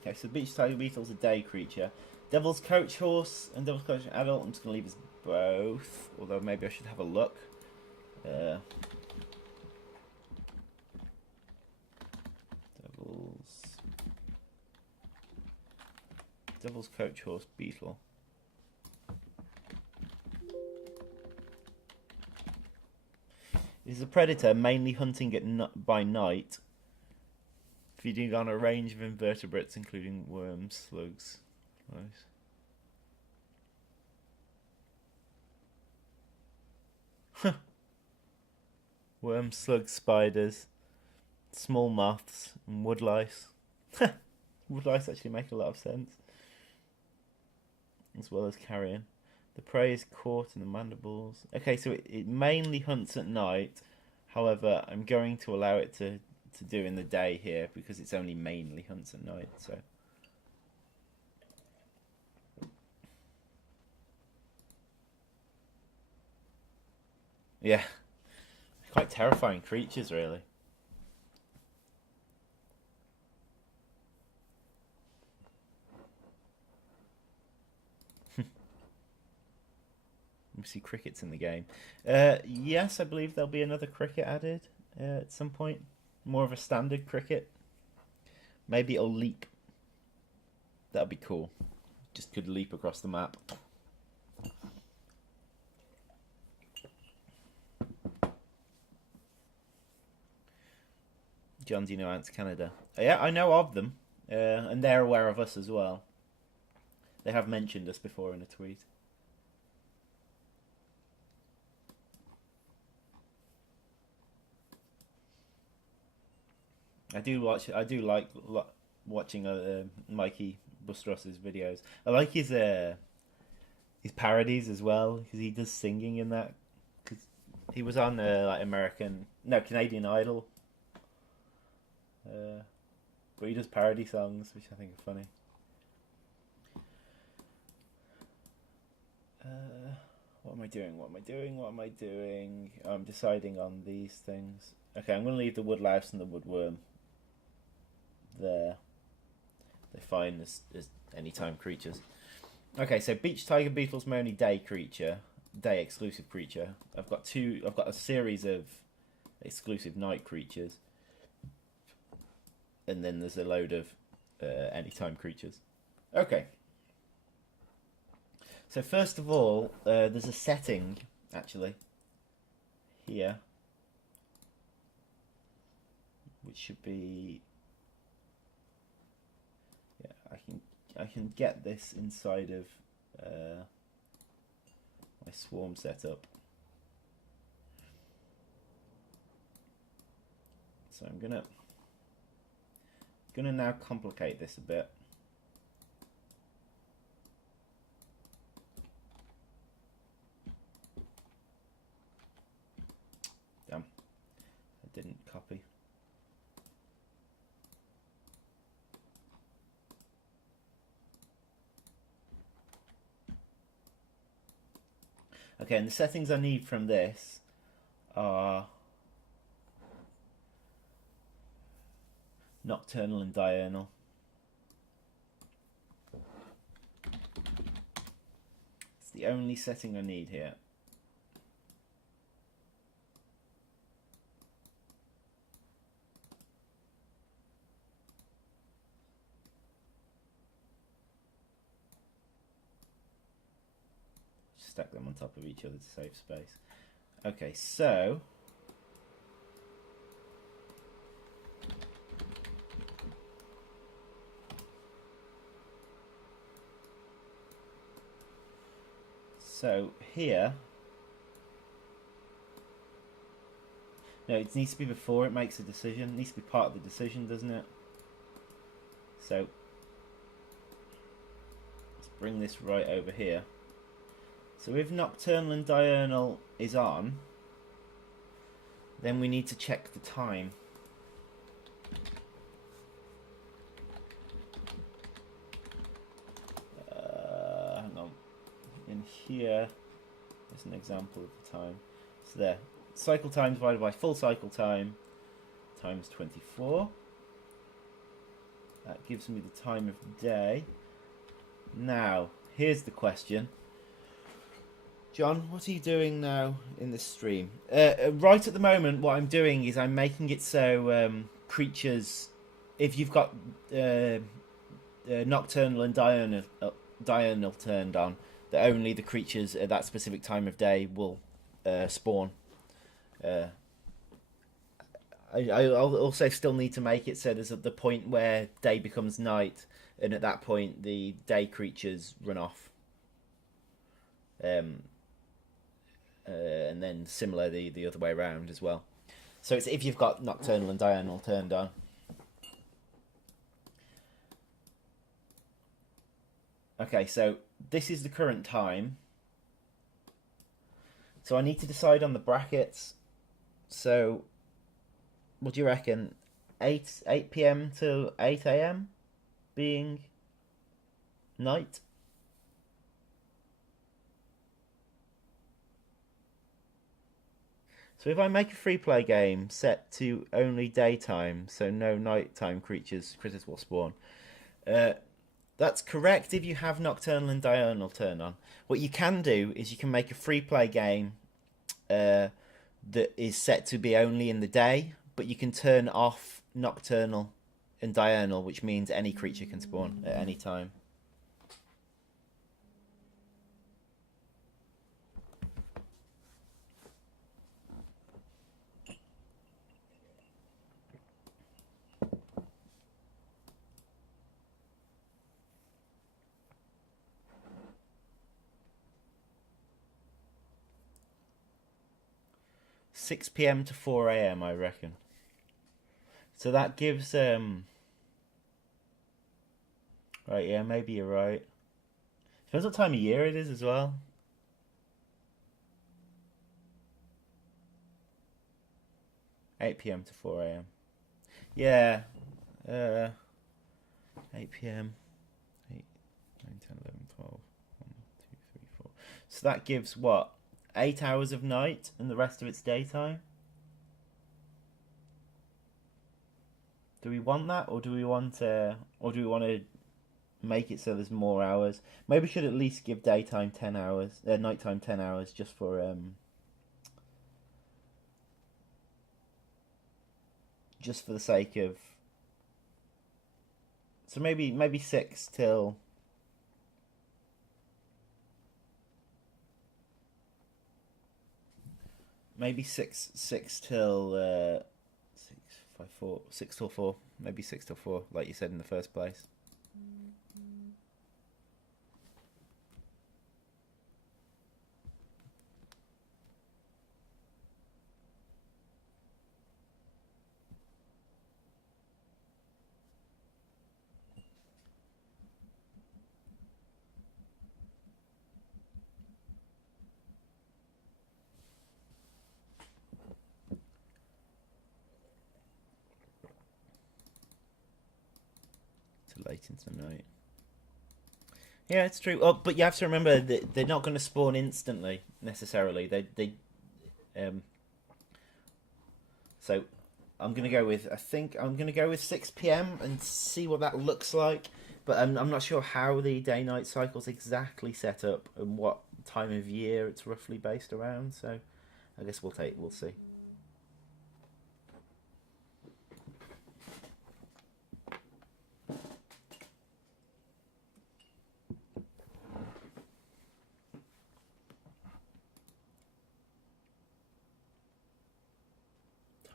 Okay, so beach tiger beetle's a day creature. Devil's coach horse and devil's coach adult, I'm just going to leave as both. Although maybe I should have a look. Devil's coach horse beetle. It is a predator, mainly hunting by night. Feeding on a range of invertebrates, including worms, slugs. Nice. Worms, slugs, spiders, small moths, and woodlice. Woodlice actually make a lot of sense. As well as carrion. The prey is caught in the mandibles. Okay, so it mainly hunts at night. However, I'm going to allow it to do in the day here because it's only mainly hunts at night. So yeah, quite terrifying creatures, really. We see crickets in the game. Yes, I believe there'll be another cricket added at some point. More of a standard cricket. Maybe it'll leap. That'd be cool. Just could leap across the map. John, do you know Ants Canada? Yeah, I know of them. And they're aware of us as well. They have mentioned us before in a tweet. I do like watching Mikey Bustross's videos. I like his parodies as well because he does singing in that. Cause he was on Canadian Idol, but he does parody songs, which I think are funny. What am I doing? I'm deciding on these things. Okay, I'm going to leave the woodlouse and the woodworm there. They're fine as anytime creatures. Okay, so beach tiger beetle's my only day exclusive creature. I've got a series of exclusive night creatures, and then there's a load of anytime creatures. Okay. So first of all, there's a setting actually here, which should be. Yeah, I can get this inside of my swarm setup. So I'm gonna now complicate this a bit. Damn, I didn't copy. Okay, and the settings I need from this are nocturnal and diurnal. It's the only setting I need here. Stack them on top of each other to save space. Okay, so here, no, it needs to be before it makes a decision. It needs to be part of the decision, doesn't it? So let's bring this right over here. So if nocturnal and diurnal is on, then we need to check the time. Hang on. In here, there's an example of the time. So there, cycle time divided by full cycle time times 24. That gives me the time of day. Now, here's the question. John, what are you doing now in this stream? Right at the moment, what I'm doing is I'm making it so creatures, if you've got nocturnal and diurnal turned on, that only the creatures at that specific time of day will spawn. I'll also still need to make it so there's the point where day becomes night, and at that point the day creatures run off. Um, and then similar the other way around as well. So it's if you've got nocturnal and diurnal turned on. Okay, so this is the current time. So I need to decide on the brackets. So what do you reckon? 8 p.m. to 8 a.m. being night? So if I make a free play game set to only daytime, so no nighttime critters will spawn. That's correct if you have nocturnal and diurnal turn on. What you can do is you can make a free play game that is set to be only in the day, but you can turn off nocturnal and diurnal, which means any creature can spawn at any time. 6 p.m. to 4 a.m. I reckon. So that gives right, yeah, maybe you're right. Depends what time of year it is as well. 8 p.m. to 4 a.m. Yeah. 8 p.m. 8, 9, 10, 11, 12. 1, 2, 3, 4. So that gives what? 8 hours of night and the rest of it's daytime? Do we want that, or do we want to make it so there's more hours? Maybe we should at least give daytime 10 hours, nighttime 10 hours, just for the sake of. So maybe 6 till. Maybe six till 6 till 4. Maybe 6 till 4, like you said in the first place. Late into the night. Yeah, it's true. Oh, but you have to remember that they're not going to spawn instantly necessarily. So I'm going to go with. I think I'm going to go with 6 p.m. and see what that looks like. But I'm not sure how the day-night cycle's exactly set up and what time of year it's roughly based around. So I guess we'll see.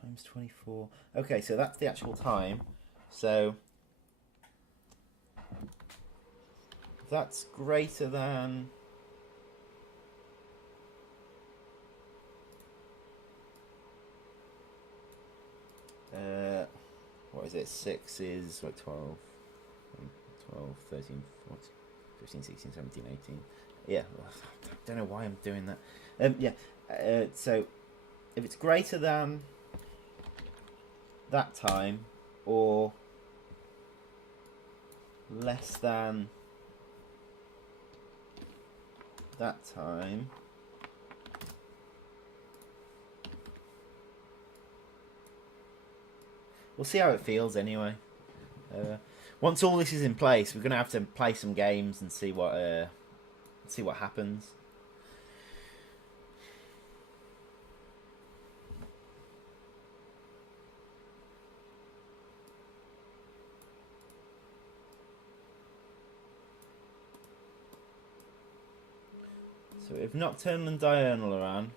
Times 24. Okay, so that's the actual time. So that's greater than. What is it? 6 is what, 12, 13, 14, 15, 16, 17, 18. Yeah, I don't know why I'm doing that. Yeah, so if it's greater than that time or less than that time, we'll see how it feels anyway. Once all this is in place, we're gonna have to play some games and see what happens. So if nocturnal and diurnal are on,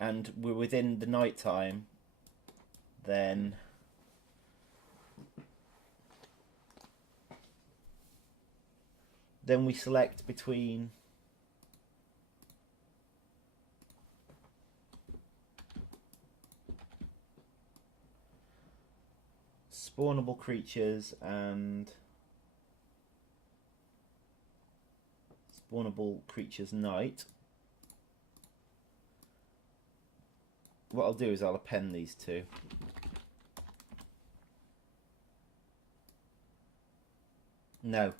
and we're within the night time, then we select between spawnable creatures and spawnable creatures night. What I'll do is I'll append these two. No.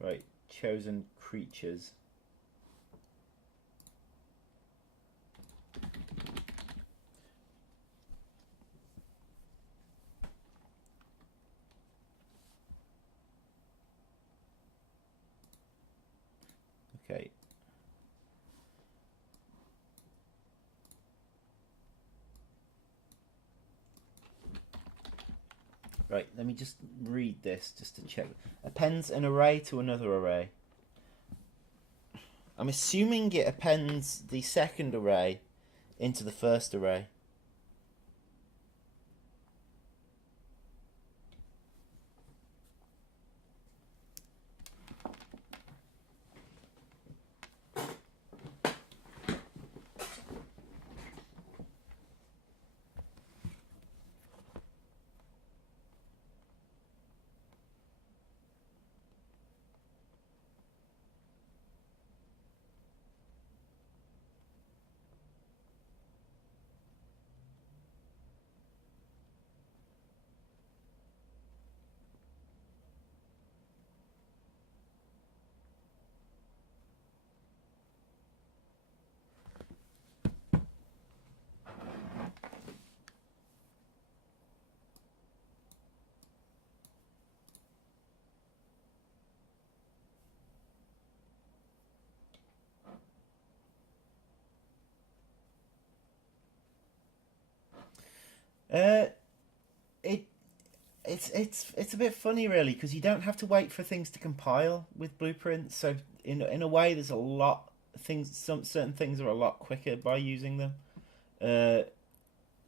Right, chosen creatures. Okay. Right, let me just read this just to check. Appends an array to another array. I'm assuming it appends the second array into the first array. It's a bit funny really, because you don't have to wait for things to compile with blueprints. So in a way, there's a lot things. Certain things are a lot quicker by using them.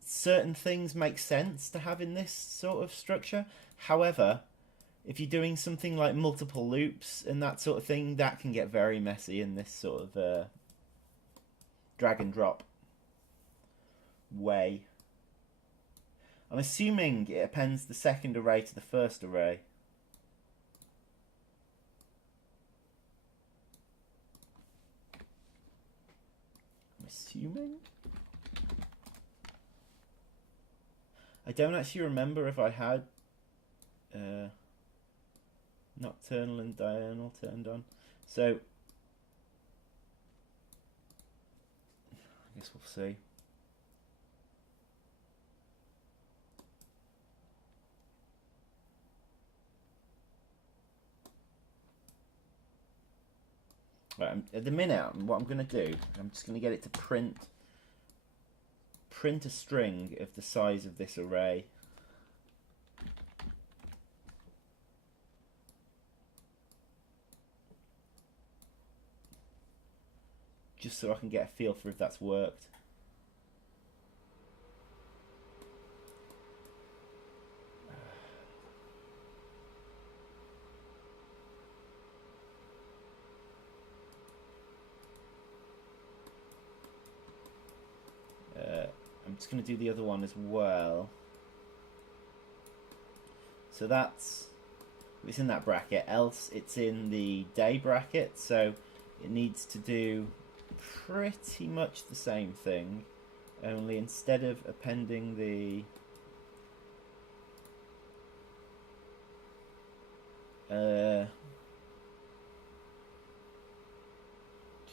Certain things make sense to have in this sort of structure. However, if you're doing something like multiple loops and that sort of thing, that can get very messy in this sort of drag and drop way. I'm assuming it appends the second array to the first array. I'm assuming? I don't actually remember if I had nocturnal and diurnal turned on. So, I guess we'll see. Right, at the minute, what I'm going to do, I'm just going to get it to print a string of the size of this array. Just so I can get a feel for if that's worked. I'm just going to do the other one as well. So it's in that bracket, else it's in the day bracket, so it needs to do pretty much the same thing, only instead of appending the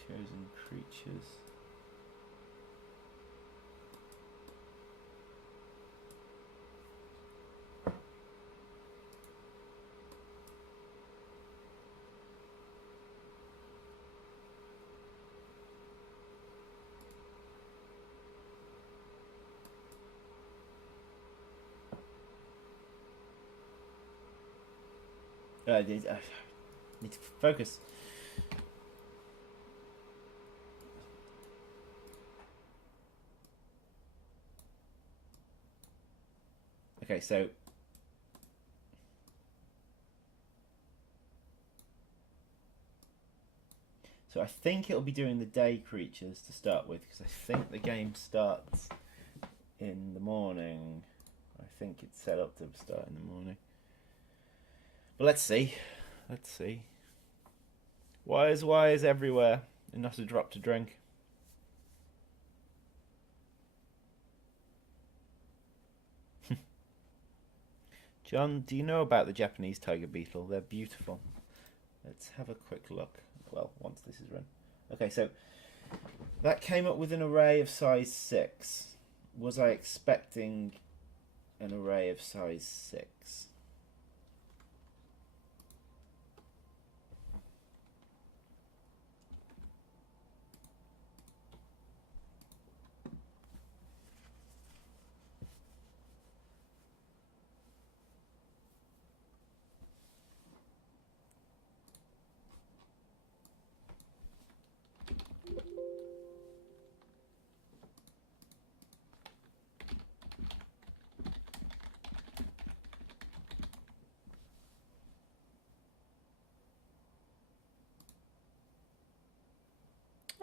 chosen creatures. Need to focus. Okay, so I think it'll be doing the day creatures to start with, because I think the game starts in the morning. I think it's set up to start in the morning. But let's see. Let's see. Wires everywhere, and not a drop to drink. John, do you know about the Japanese tiger beetle? They're beautiful. Let's have a quick look. Well, once this is run. Okay, so that came up with an array of size 6. Was I expecting an array of size 6?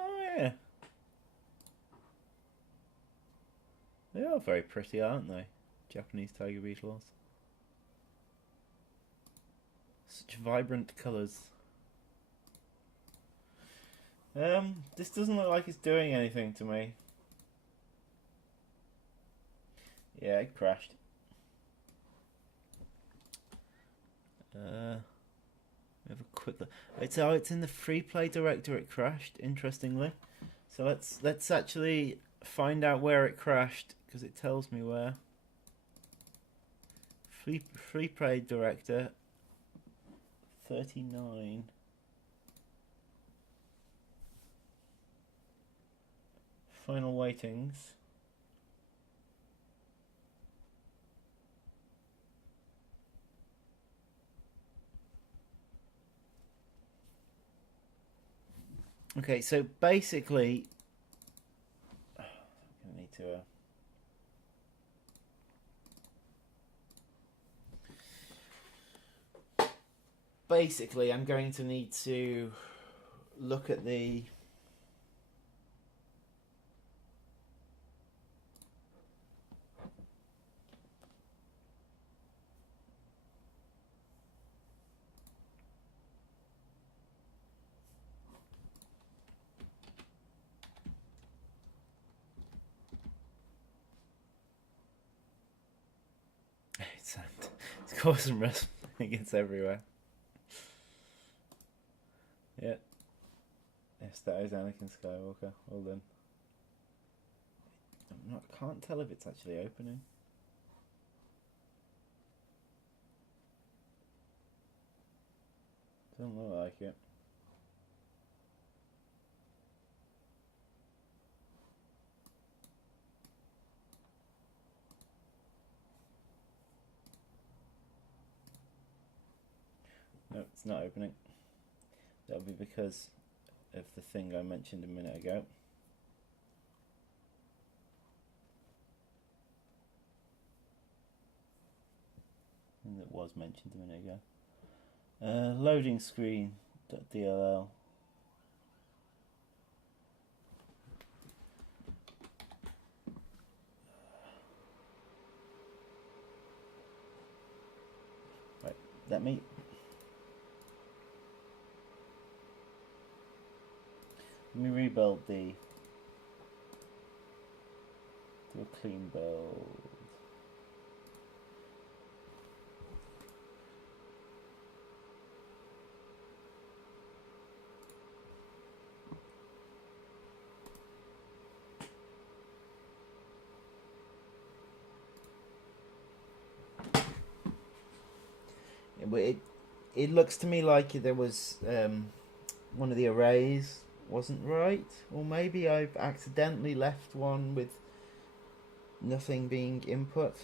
Oh yeah. They are very pretty, aren't they? Japanese tiger beetles. Such vibrant colours. This doesn't look like it's doing anything to me. Yeah, it crashed. Have a quick look. It's in the Freeplay directory. It crashed. Interestingly, so let's actually find out where it crashed, because it tells me where. Freeplay director 39. Final waitings. Okay, so basically, I need to. Basically, I'm going to need to look at the. It's causing rust. It gets everywhere. Yeah. Yes, that is Anakin Skywalker. Well done. Can't tell if it's actually opening. Doesn't look like it. No, it's not opening. That'll be because of the thing I mentioned a minute ago. And that was mentioned a minute ago. Loading screen.dll. Right, let me rebuild do a clean build. It looks to me like there was one of the arrays wasn't right, or maybe I've accidentally left one with nothing being input.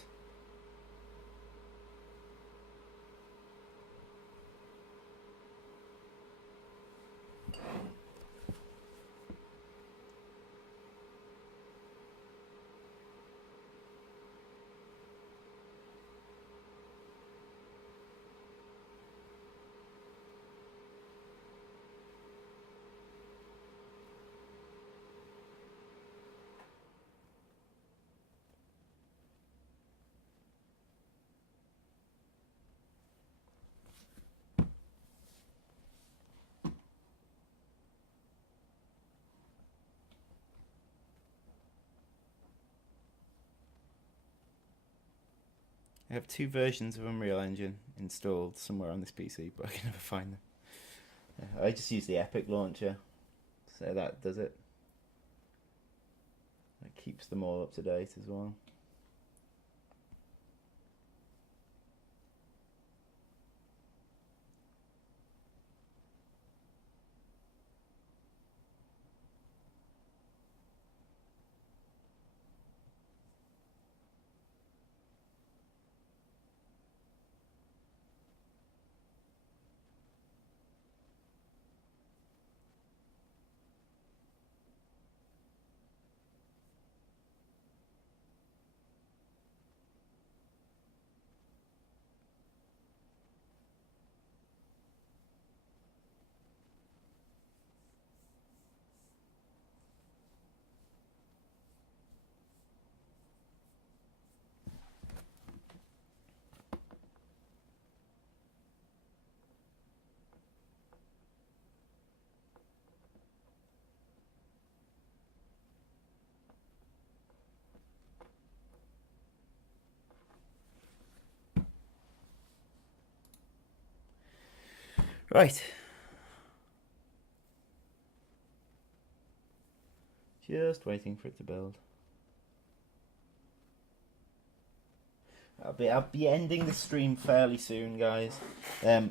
I have 2 versions of Unreal Engine installed somewhere on this PC, but I can never find them. I just use the Epic launcher, so that does it. It keeps them all up to date as well. Right. Just waiting for it to build. I'll be ending the stream fairly soon, guys. We're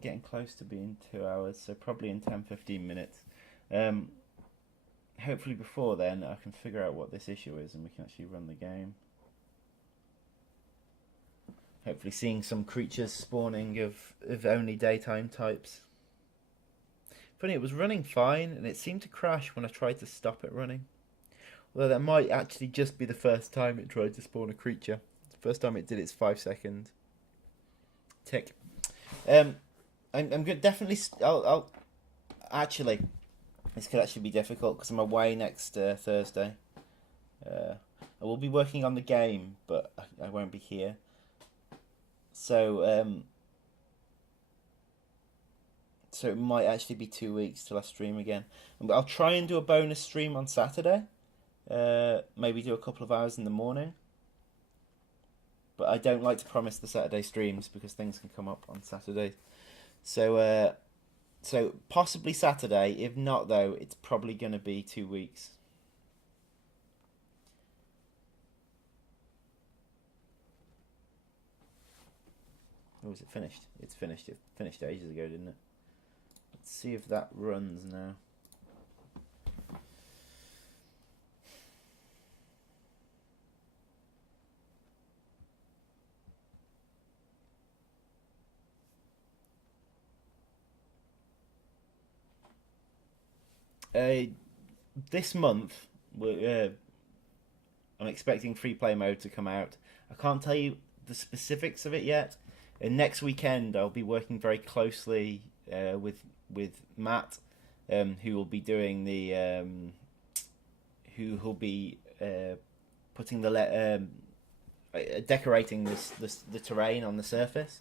getting close to being 2 hours, so probably in 10-15 minutes. Hopefully before then I can figure out what this issue is and we can actually run the game. Hopefully seeing some creatures spawning of only daytime types. Funny, it was running fine and it seemed to crash when I tried to stop it running. Although that might actually just be the first time it tried to spawn a creature. The first time it did its 5-second tick. I'm good. Definitely. I'll actually. This could actually be difficult because I'm away next Thursday. I will be working on the game, but I won't be here. So so it might actually be 2 weeks till I stream again. I'll try and do a bonus stream on Saturday. Maybe do a couple of hours in the morning. But I don't like to promise the Saturday streams because things can come up on Saturday. So possibly Saturday. If not, though, it's probably going to be 2 weeks. Oh, is it finished? It's finished. It finished ages ago, didn't it? Let's see if that runs now. This month, I'm expecting Freeplay mode to come out. I can't tell you the specifics of it yet. And next weekend, I'll be working very closely with Matt, who will be doing who will be putting decorating the terrain on the surface.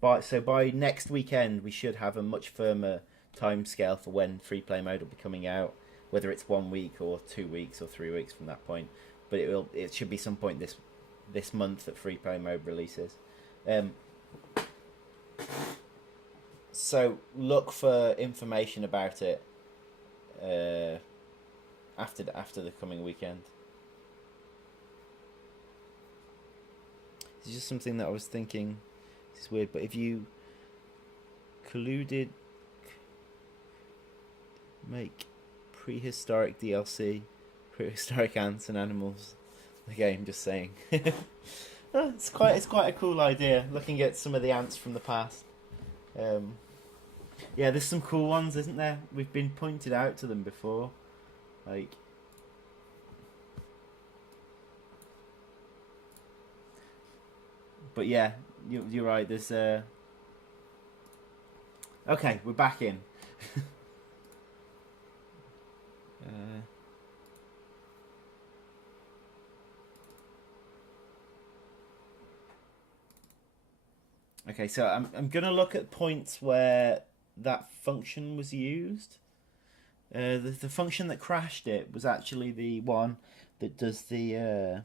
By next weekend, we should have a much firmer time scale for when Freeplay mode will be coming out, whether it's 1 week or 2 weeks or 3 weeks from that point. But it should be some point this month that Freeplay mode releases. So look for information about it after the coming weekend. It's just something that I was thinking. It's weird, but if you make prehistoric DLC, prehistoric ants and animals, the game, just saying. It's quite a cool idea. Looking at some of the ants from the past. Yeah, there's some cool ones, isn't there? We've been pointed out to them before, like. But yeah, you're right. There's okay, we're back in. Okay, so I'm gonna look at points where that function was used. The function that crashed it was actually the one that does the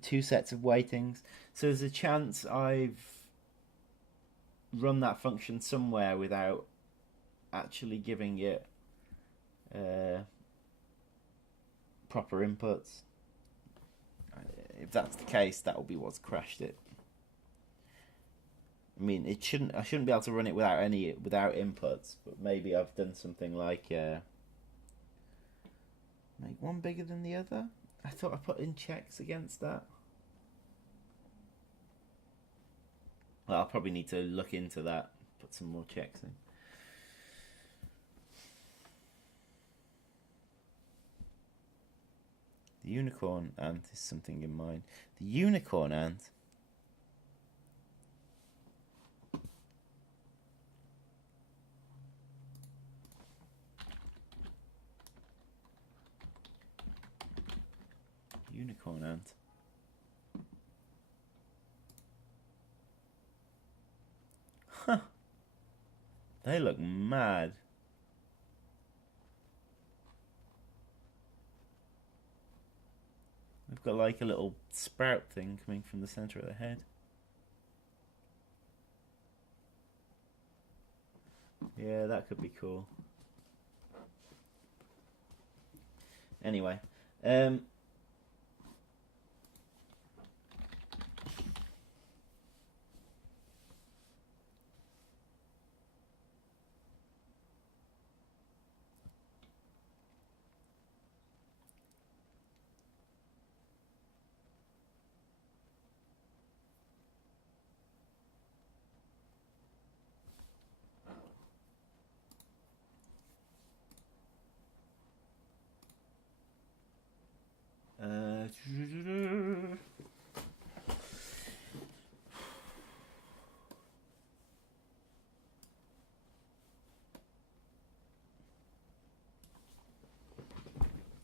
two sets of weightings. So there's a chance I've run that function somewhere without actually giving it proper inputs. If that's the case, that will be what's crashed it. I mean, I shouldn't be able to run it without inputs, but maybe I've done something like make one bigger than the other. I thought I put in checks against that. Well, I'll probably need to look into that, put some more checks in. The unicorn ant is something in mind. The unicorn ant. Unicorn ant. Huh. They look mad. They've got like a little sprout thing coming from the center of the head. Yeah, that could be cool. Anyway,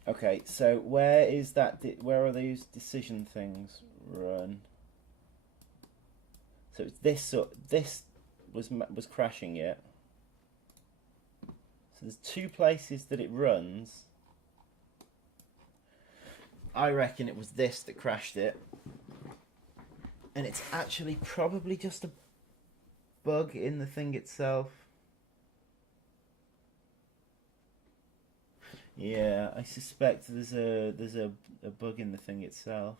okay, so where is that? Where are these decision things run? So it's this. So this was crashing it. So there's two places that it runs. I reckon it was this that crashed it, and it's actually probably just a bug in the thing itself. Yeah, I suspect there's a bug in the thing itself.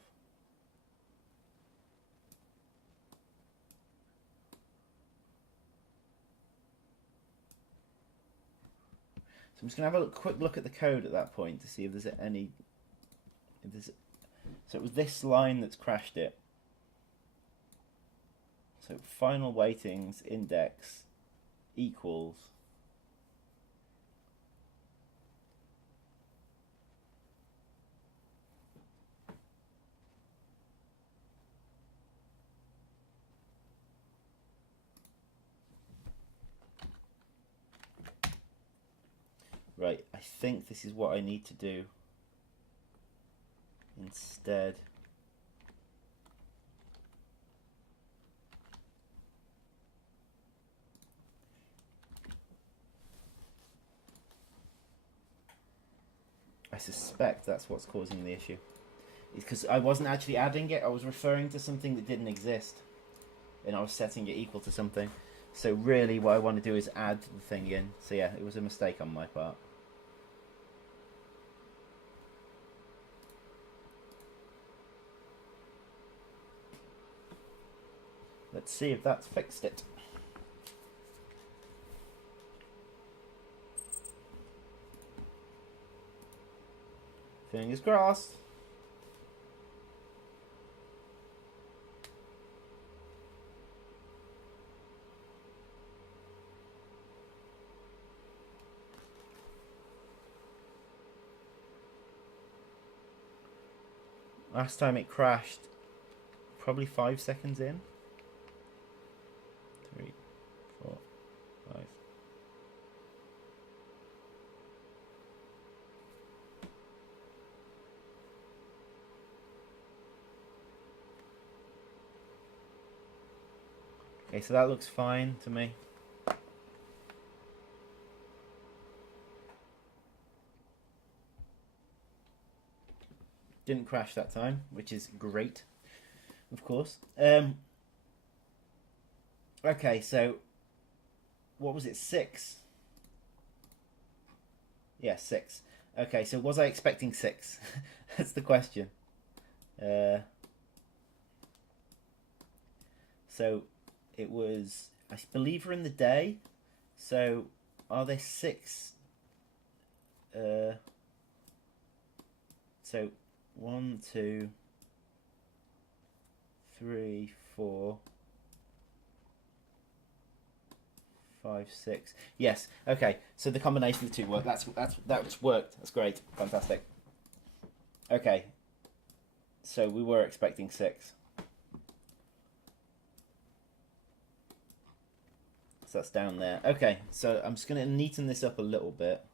So I'm just gonna have a quick look at the code at that point to see if there's any. So it was this line that's crashed it. So final weightings index equals. Right, I think this is what I need to do instead. I suspect that's what's causing the issue. It's because I wasn't actually adding it, I was referring to something that didn't exist. And I was setting it equal to something. So really what I want to do is add the thing in. So yeah, it was a mistake on my part. Let's see if that's fixed it. Fingers crossed. Last time it crashed, probably 5 seconds in. 3, 4, 5. Okay, so that looks fine to me. Didn't crash that time, which is great, of course. Okay, so what was it? 6. Yeah, 6. Okay, so was I expecting 6? That's the question. So it was, I believe we're in the day. So are there 6? So 1, 2, 3, 4, 5, 6. Yes. Okay. So the combination of the two worked. That's worked. That's great. Fantastic. Okay. So we were expecting 6. So that's down there. Okay. So I'm just going to neaten this up a little bit.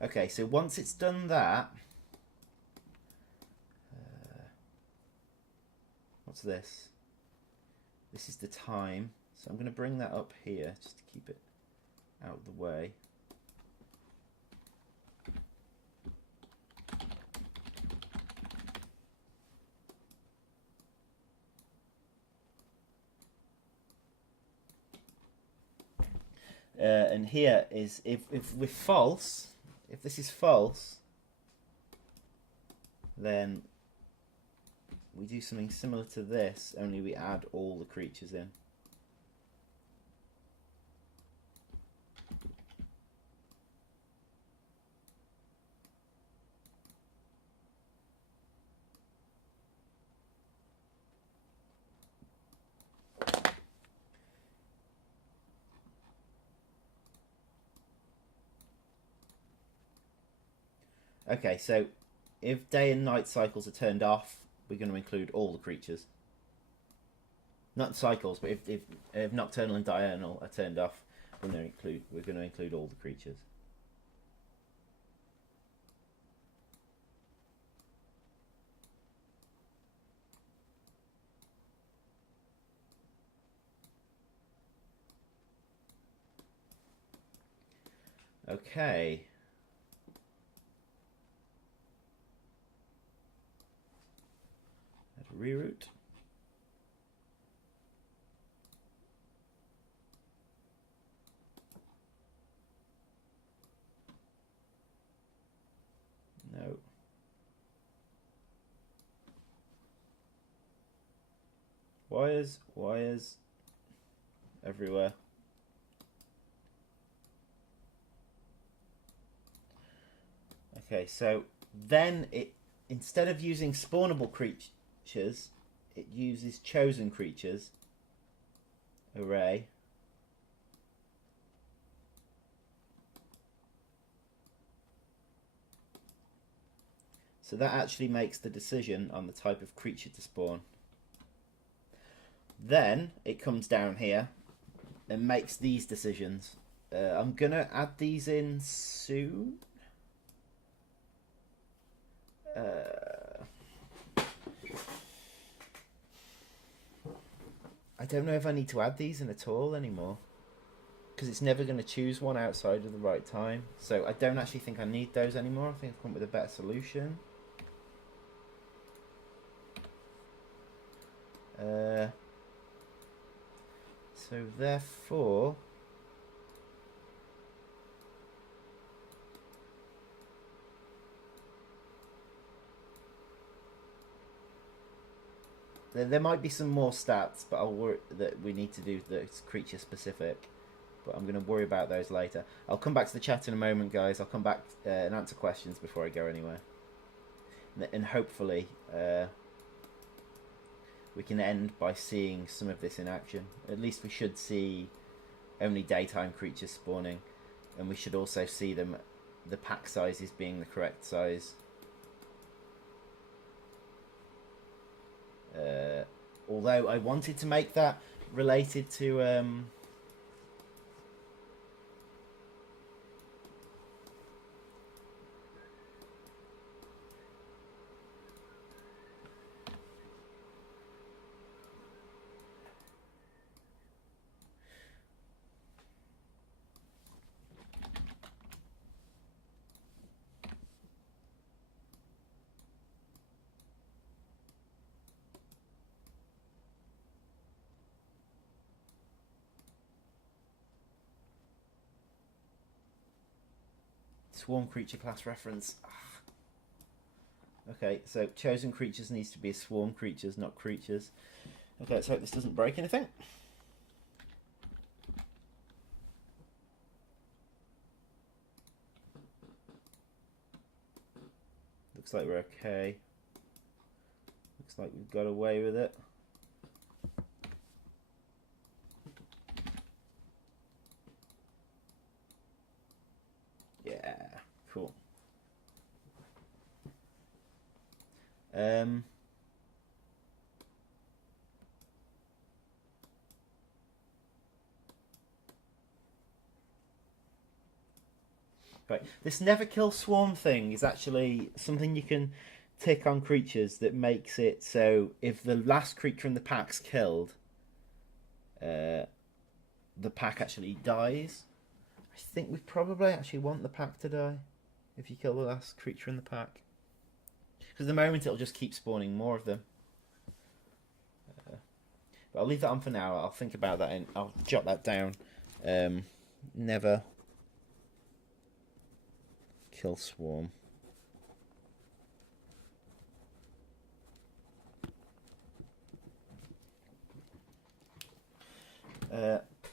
Okay, so once it's done that, what's this? This is the time. So I'm going to bring that up here just to keep it out of the way. And here is if we're false, if this is false, then we do something similar to this, only we add all the creatures in. Okay, so if day and night cycles are turned off, we're going to include all the creatures. Not cycles, but if nocturnal and diurnal are turned off, we're going to include all the creatures. Okay. Reroute. No. Wires everywhere. Okay, so then it, instead of using spawnable creatures, it uses chosen creatures array. So that actually makes the decision on the type of creature to spawn. Then it comes down here and makes these decisions. I'm gonna add these in soon. I don't know if I need to add these in at all anymore, because it's never going to choose one outside of the right time. So I don't actually think I need those anymore. I think I've come up with a better solution. So therefore, there might be some more stats, but I'll worry that we need to do that's creature specific. But I'm going to worry about those later. I'll come back to the chat in a moment, guys. I'll come back and answer questions before I go anywhere. And hopefully we can end by seeing some of this in action. At least we should see only daytime creatures spawning. And we should also see them, the pack sizes being the correct size. Although I wanted to make that related to Swarm creature class reference. Okay, so chosen creatures needs to be swarm creatures, not creatures. Okay, let's hope this doesn't break anything. Looks like we're okay. Looks like we've got away with it. Yeah, cool. Right, this never kill swarm thing is actually something you can tick on creatures that makes it so if the last creature in the pack's killed, the pack actually dies. I think we probably actually want the pack to die if you kill the last creature in the pack. Because at the moment it'll just keep spawning more of them. But I'll leave that on for now. I'll think about that and I'll jot that down. Never kill swarm.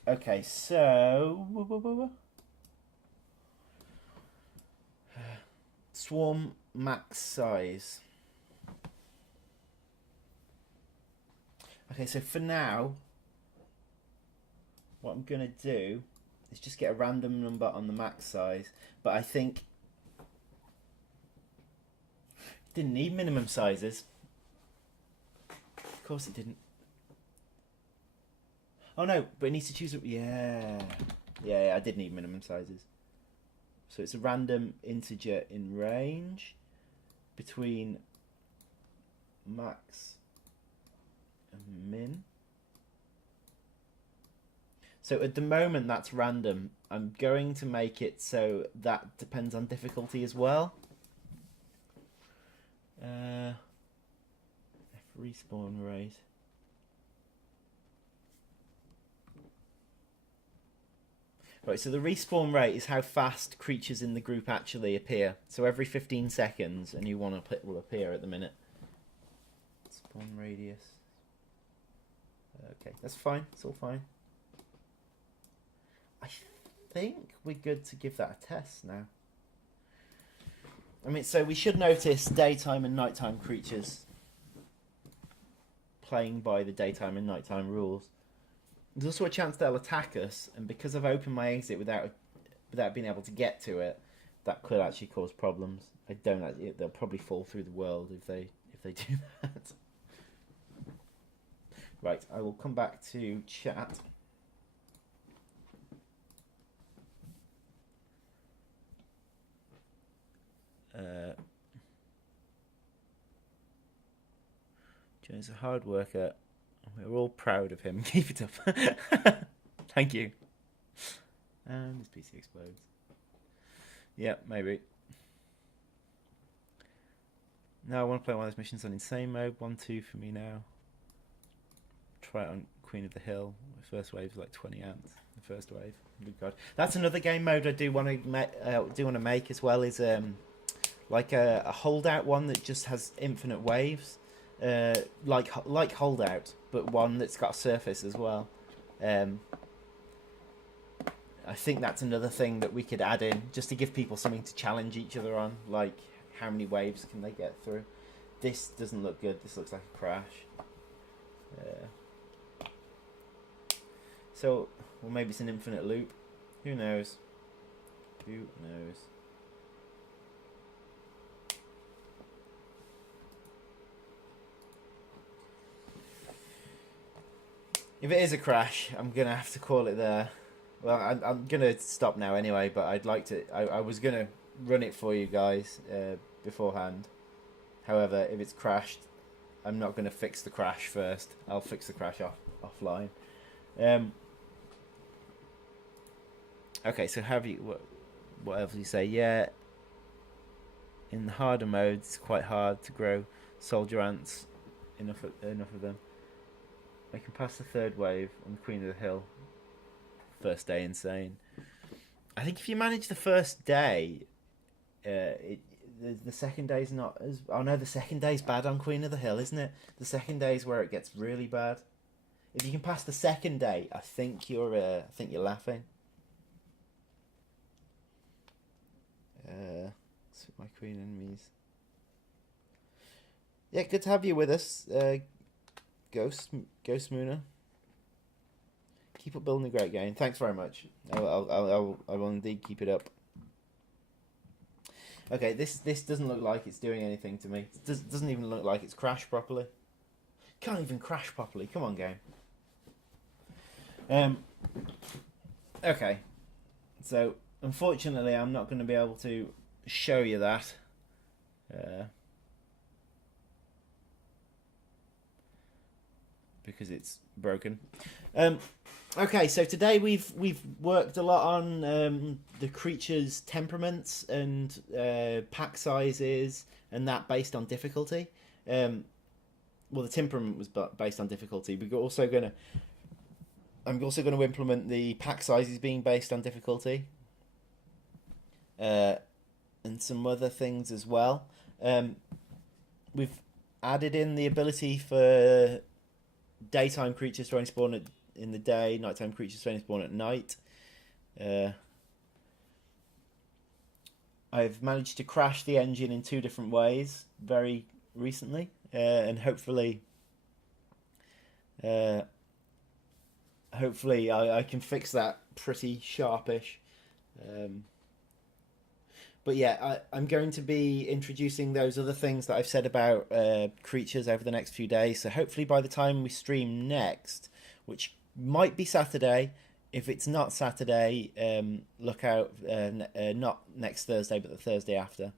Okay, so swarm max size. Okay, so for now, what I'm gonna do is just get a random number on the max size, but I think it didn't need minimum sizes. Of course it didn't. Oh no, but it needs to choose a... Yeah, I did need minimum sizes. So it's a random integer in range between max and min. So at the moment that's random. I'm going to make it so that depends on difficulty as well. F respawn rate. Right, so the respawn rate is how fast creatures in the group actually appear. So every 15 seconds a new one will appear at the minute. Spawn radius. Okay, that's fine. It's all fine. I think we're good to give that a test now. I mean, so we should notice daytime and nighttime creatures playing by the daytime and nighttime rules. There's also a chance they'll attack us, and because I've opened my exit without being able to get to it, that could actually cause problems. They'll probably fall through the world if they do that. Right, I will come back to chat. Joe's a hard worker. We're all proud of him. Keep it up. Thank you. And his PC explodes. Yeah, maybe. No, I want to play one of those missions on insane mode. 1-2 for me now. Try it on Queen of the Hill. The first wave is like 20 ants. The first wave. Good God. That's another game mode I do want to make as well. Is like a holdout one that just has infinite waves. Like Holdout, but one that's got a surface as well. I think that's another thing that we could add in just to give people something to challenge each other on, like how many waves can they get through. This doesn't look good. This looks like a crash. So, well, maybe it's an infinite loop. Who knows? Who knows? If it is a crash, I'm going to have to call it there. Well, I'm going to stop now anyway, but I'd like to... I was going to run it for you guys beforehand. However, if it's crashed, I'm not going to fix the crash first. I'll fix the crash offline. Okay, so have you... Whatever you say, yeah. In the harder modes, it's quite hard to grow soldier ants. Enough of them. I can pass the third wave on the Queen of the Hill. First day insane. I think if you manage the first day, the second day's not as. Oh no, the second day's bad on Queen of the Hill, isn't it? The second day's where it gets really bad. If you can pass the second day, I think you're laughing. My queen enemies. Yeah, good to have you with us, Ghost Mooner. Keep up building a great game. Thanks very much. I will indeed keep it up. Okay, this doesn't look like it's doing anything to me. It doesn't even look like it's crashed properly. Can't even crash properly. Come on, game. Okay, so unfortunately I'm not going to be able to show you that. Because it's broken. Okay, so today we've worked a lot on the creature's temperaments and pack sizes, and that based on difficulty. Well, the temperament was based on difficulty. I'm also going to implement the pack sizes being based on difficulty, and some other things as well. We've added in the ability for daytime creatures to only spawn in the day, nighttime creatures to only spawn at night. I've managed to crash the engine in 2 different ways very recently, and hopefully I can fix that pretty sharpish. But yeah, I'm going to be introducing those other things that I've said about creatures over the next few days. So hopefully by the time we stream next, which might be Saturday, if it's not Saturday, look out, not next Thursday, but the Thursday after.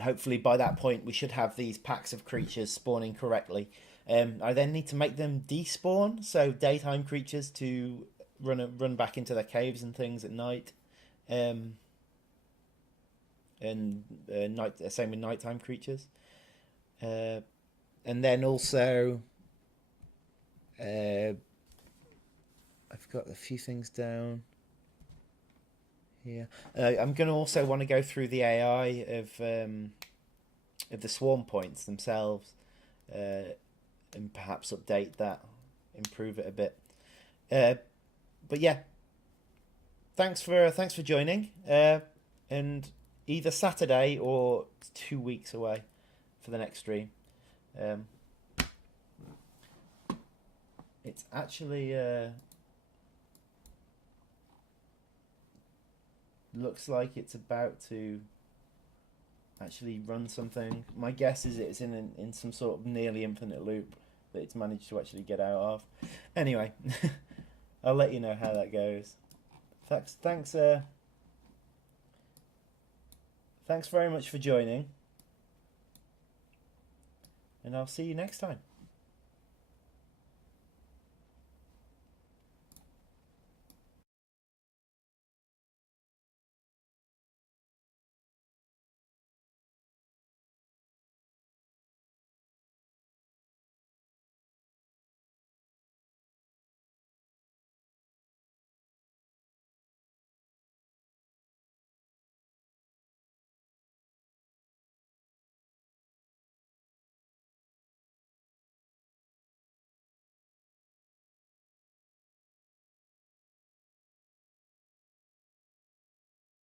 Hopefully by that point we should have these packs of creatures spawning correctly. I then need to make them despawn, so daytime creatures to run back into their caves and things at night, and same with nighttime creatures, and then also I've got a few things down here. I'm going to also want to go through the AI of the swarm points themselves, and perhaps update that, improve it a bit. But yeah, thanks for joining, and either Saturday or 2 weeks away for the next stream. It's actually looks like it's about to actually run something. My guess is it's in some sort of nearly infinite loop that it's managed to actually get out of. Anyway. I'll let you know how that goes. Thanks very much for joining, and I'll see you next time.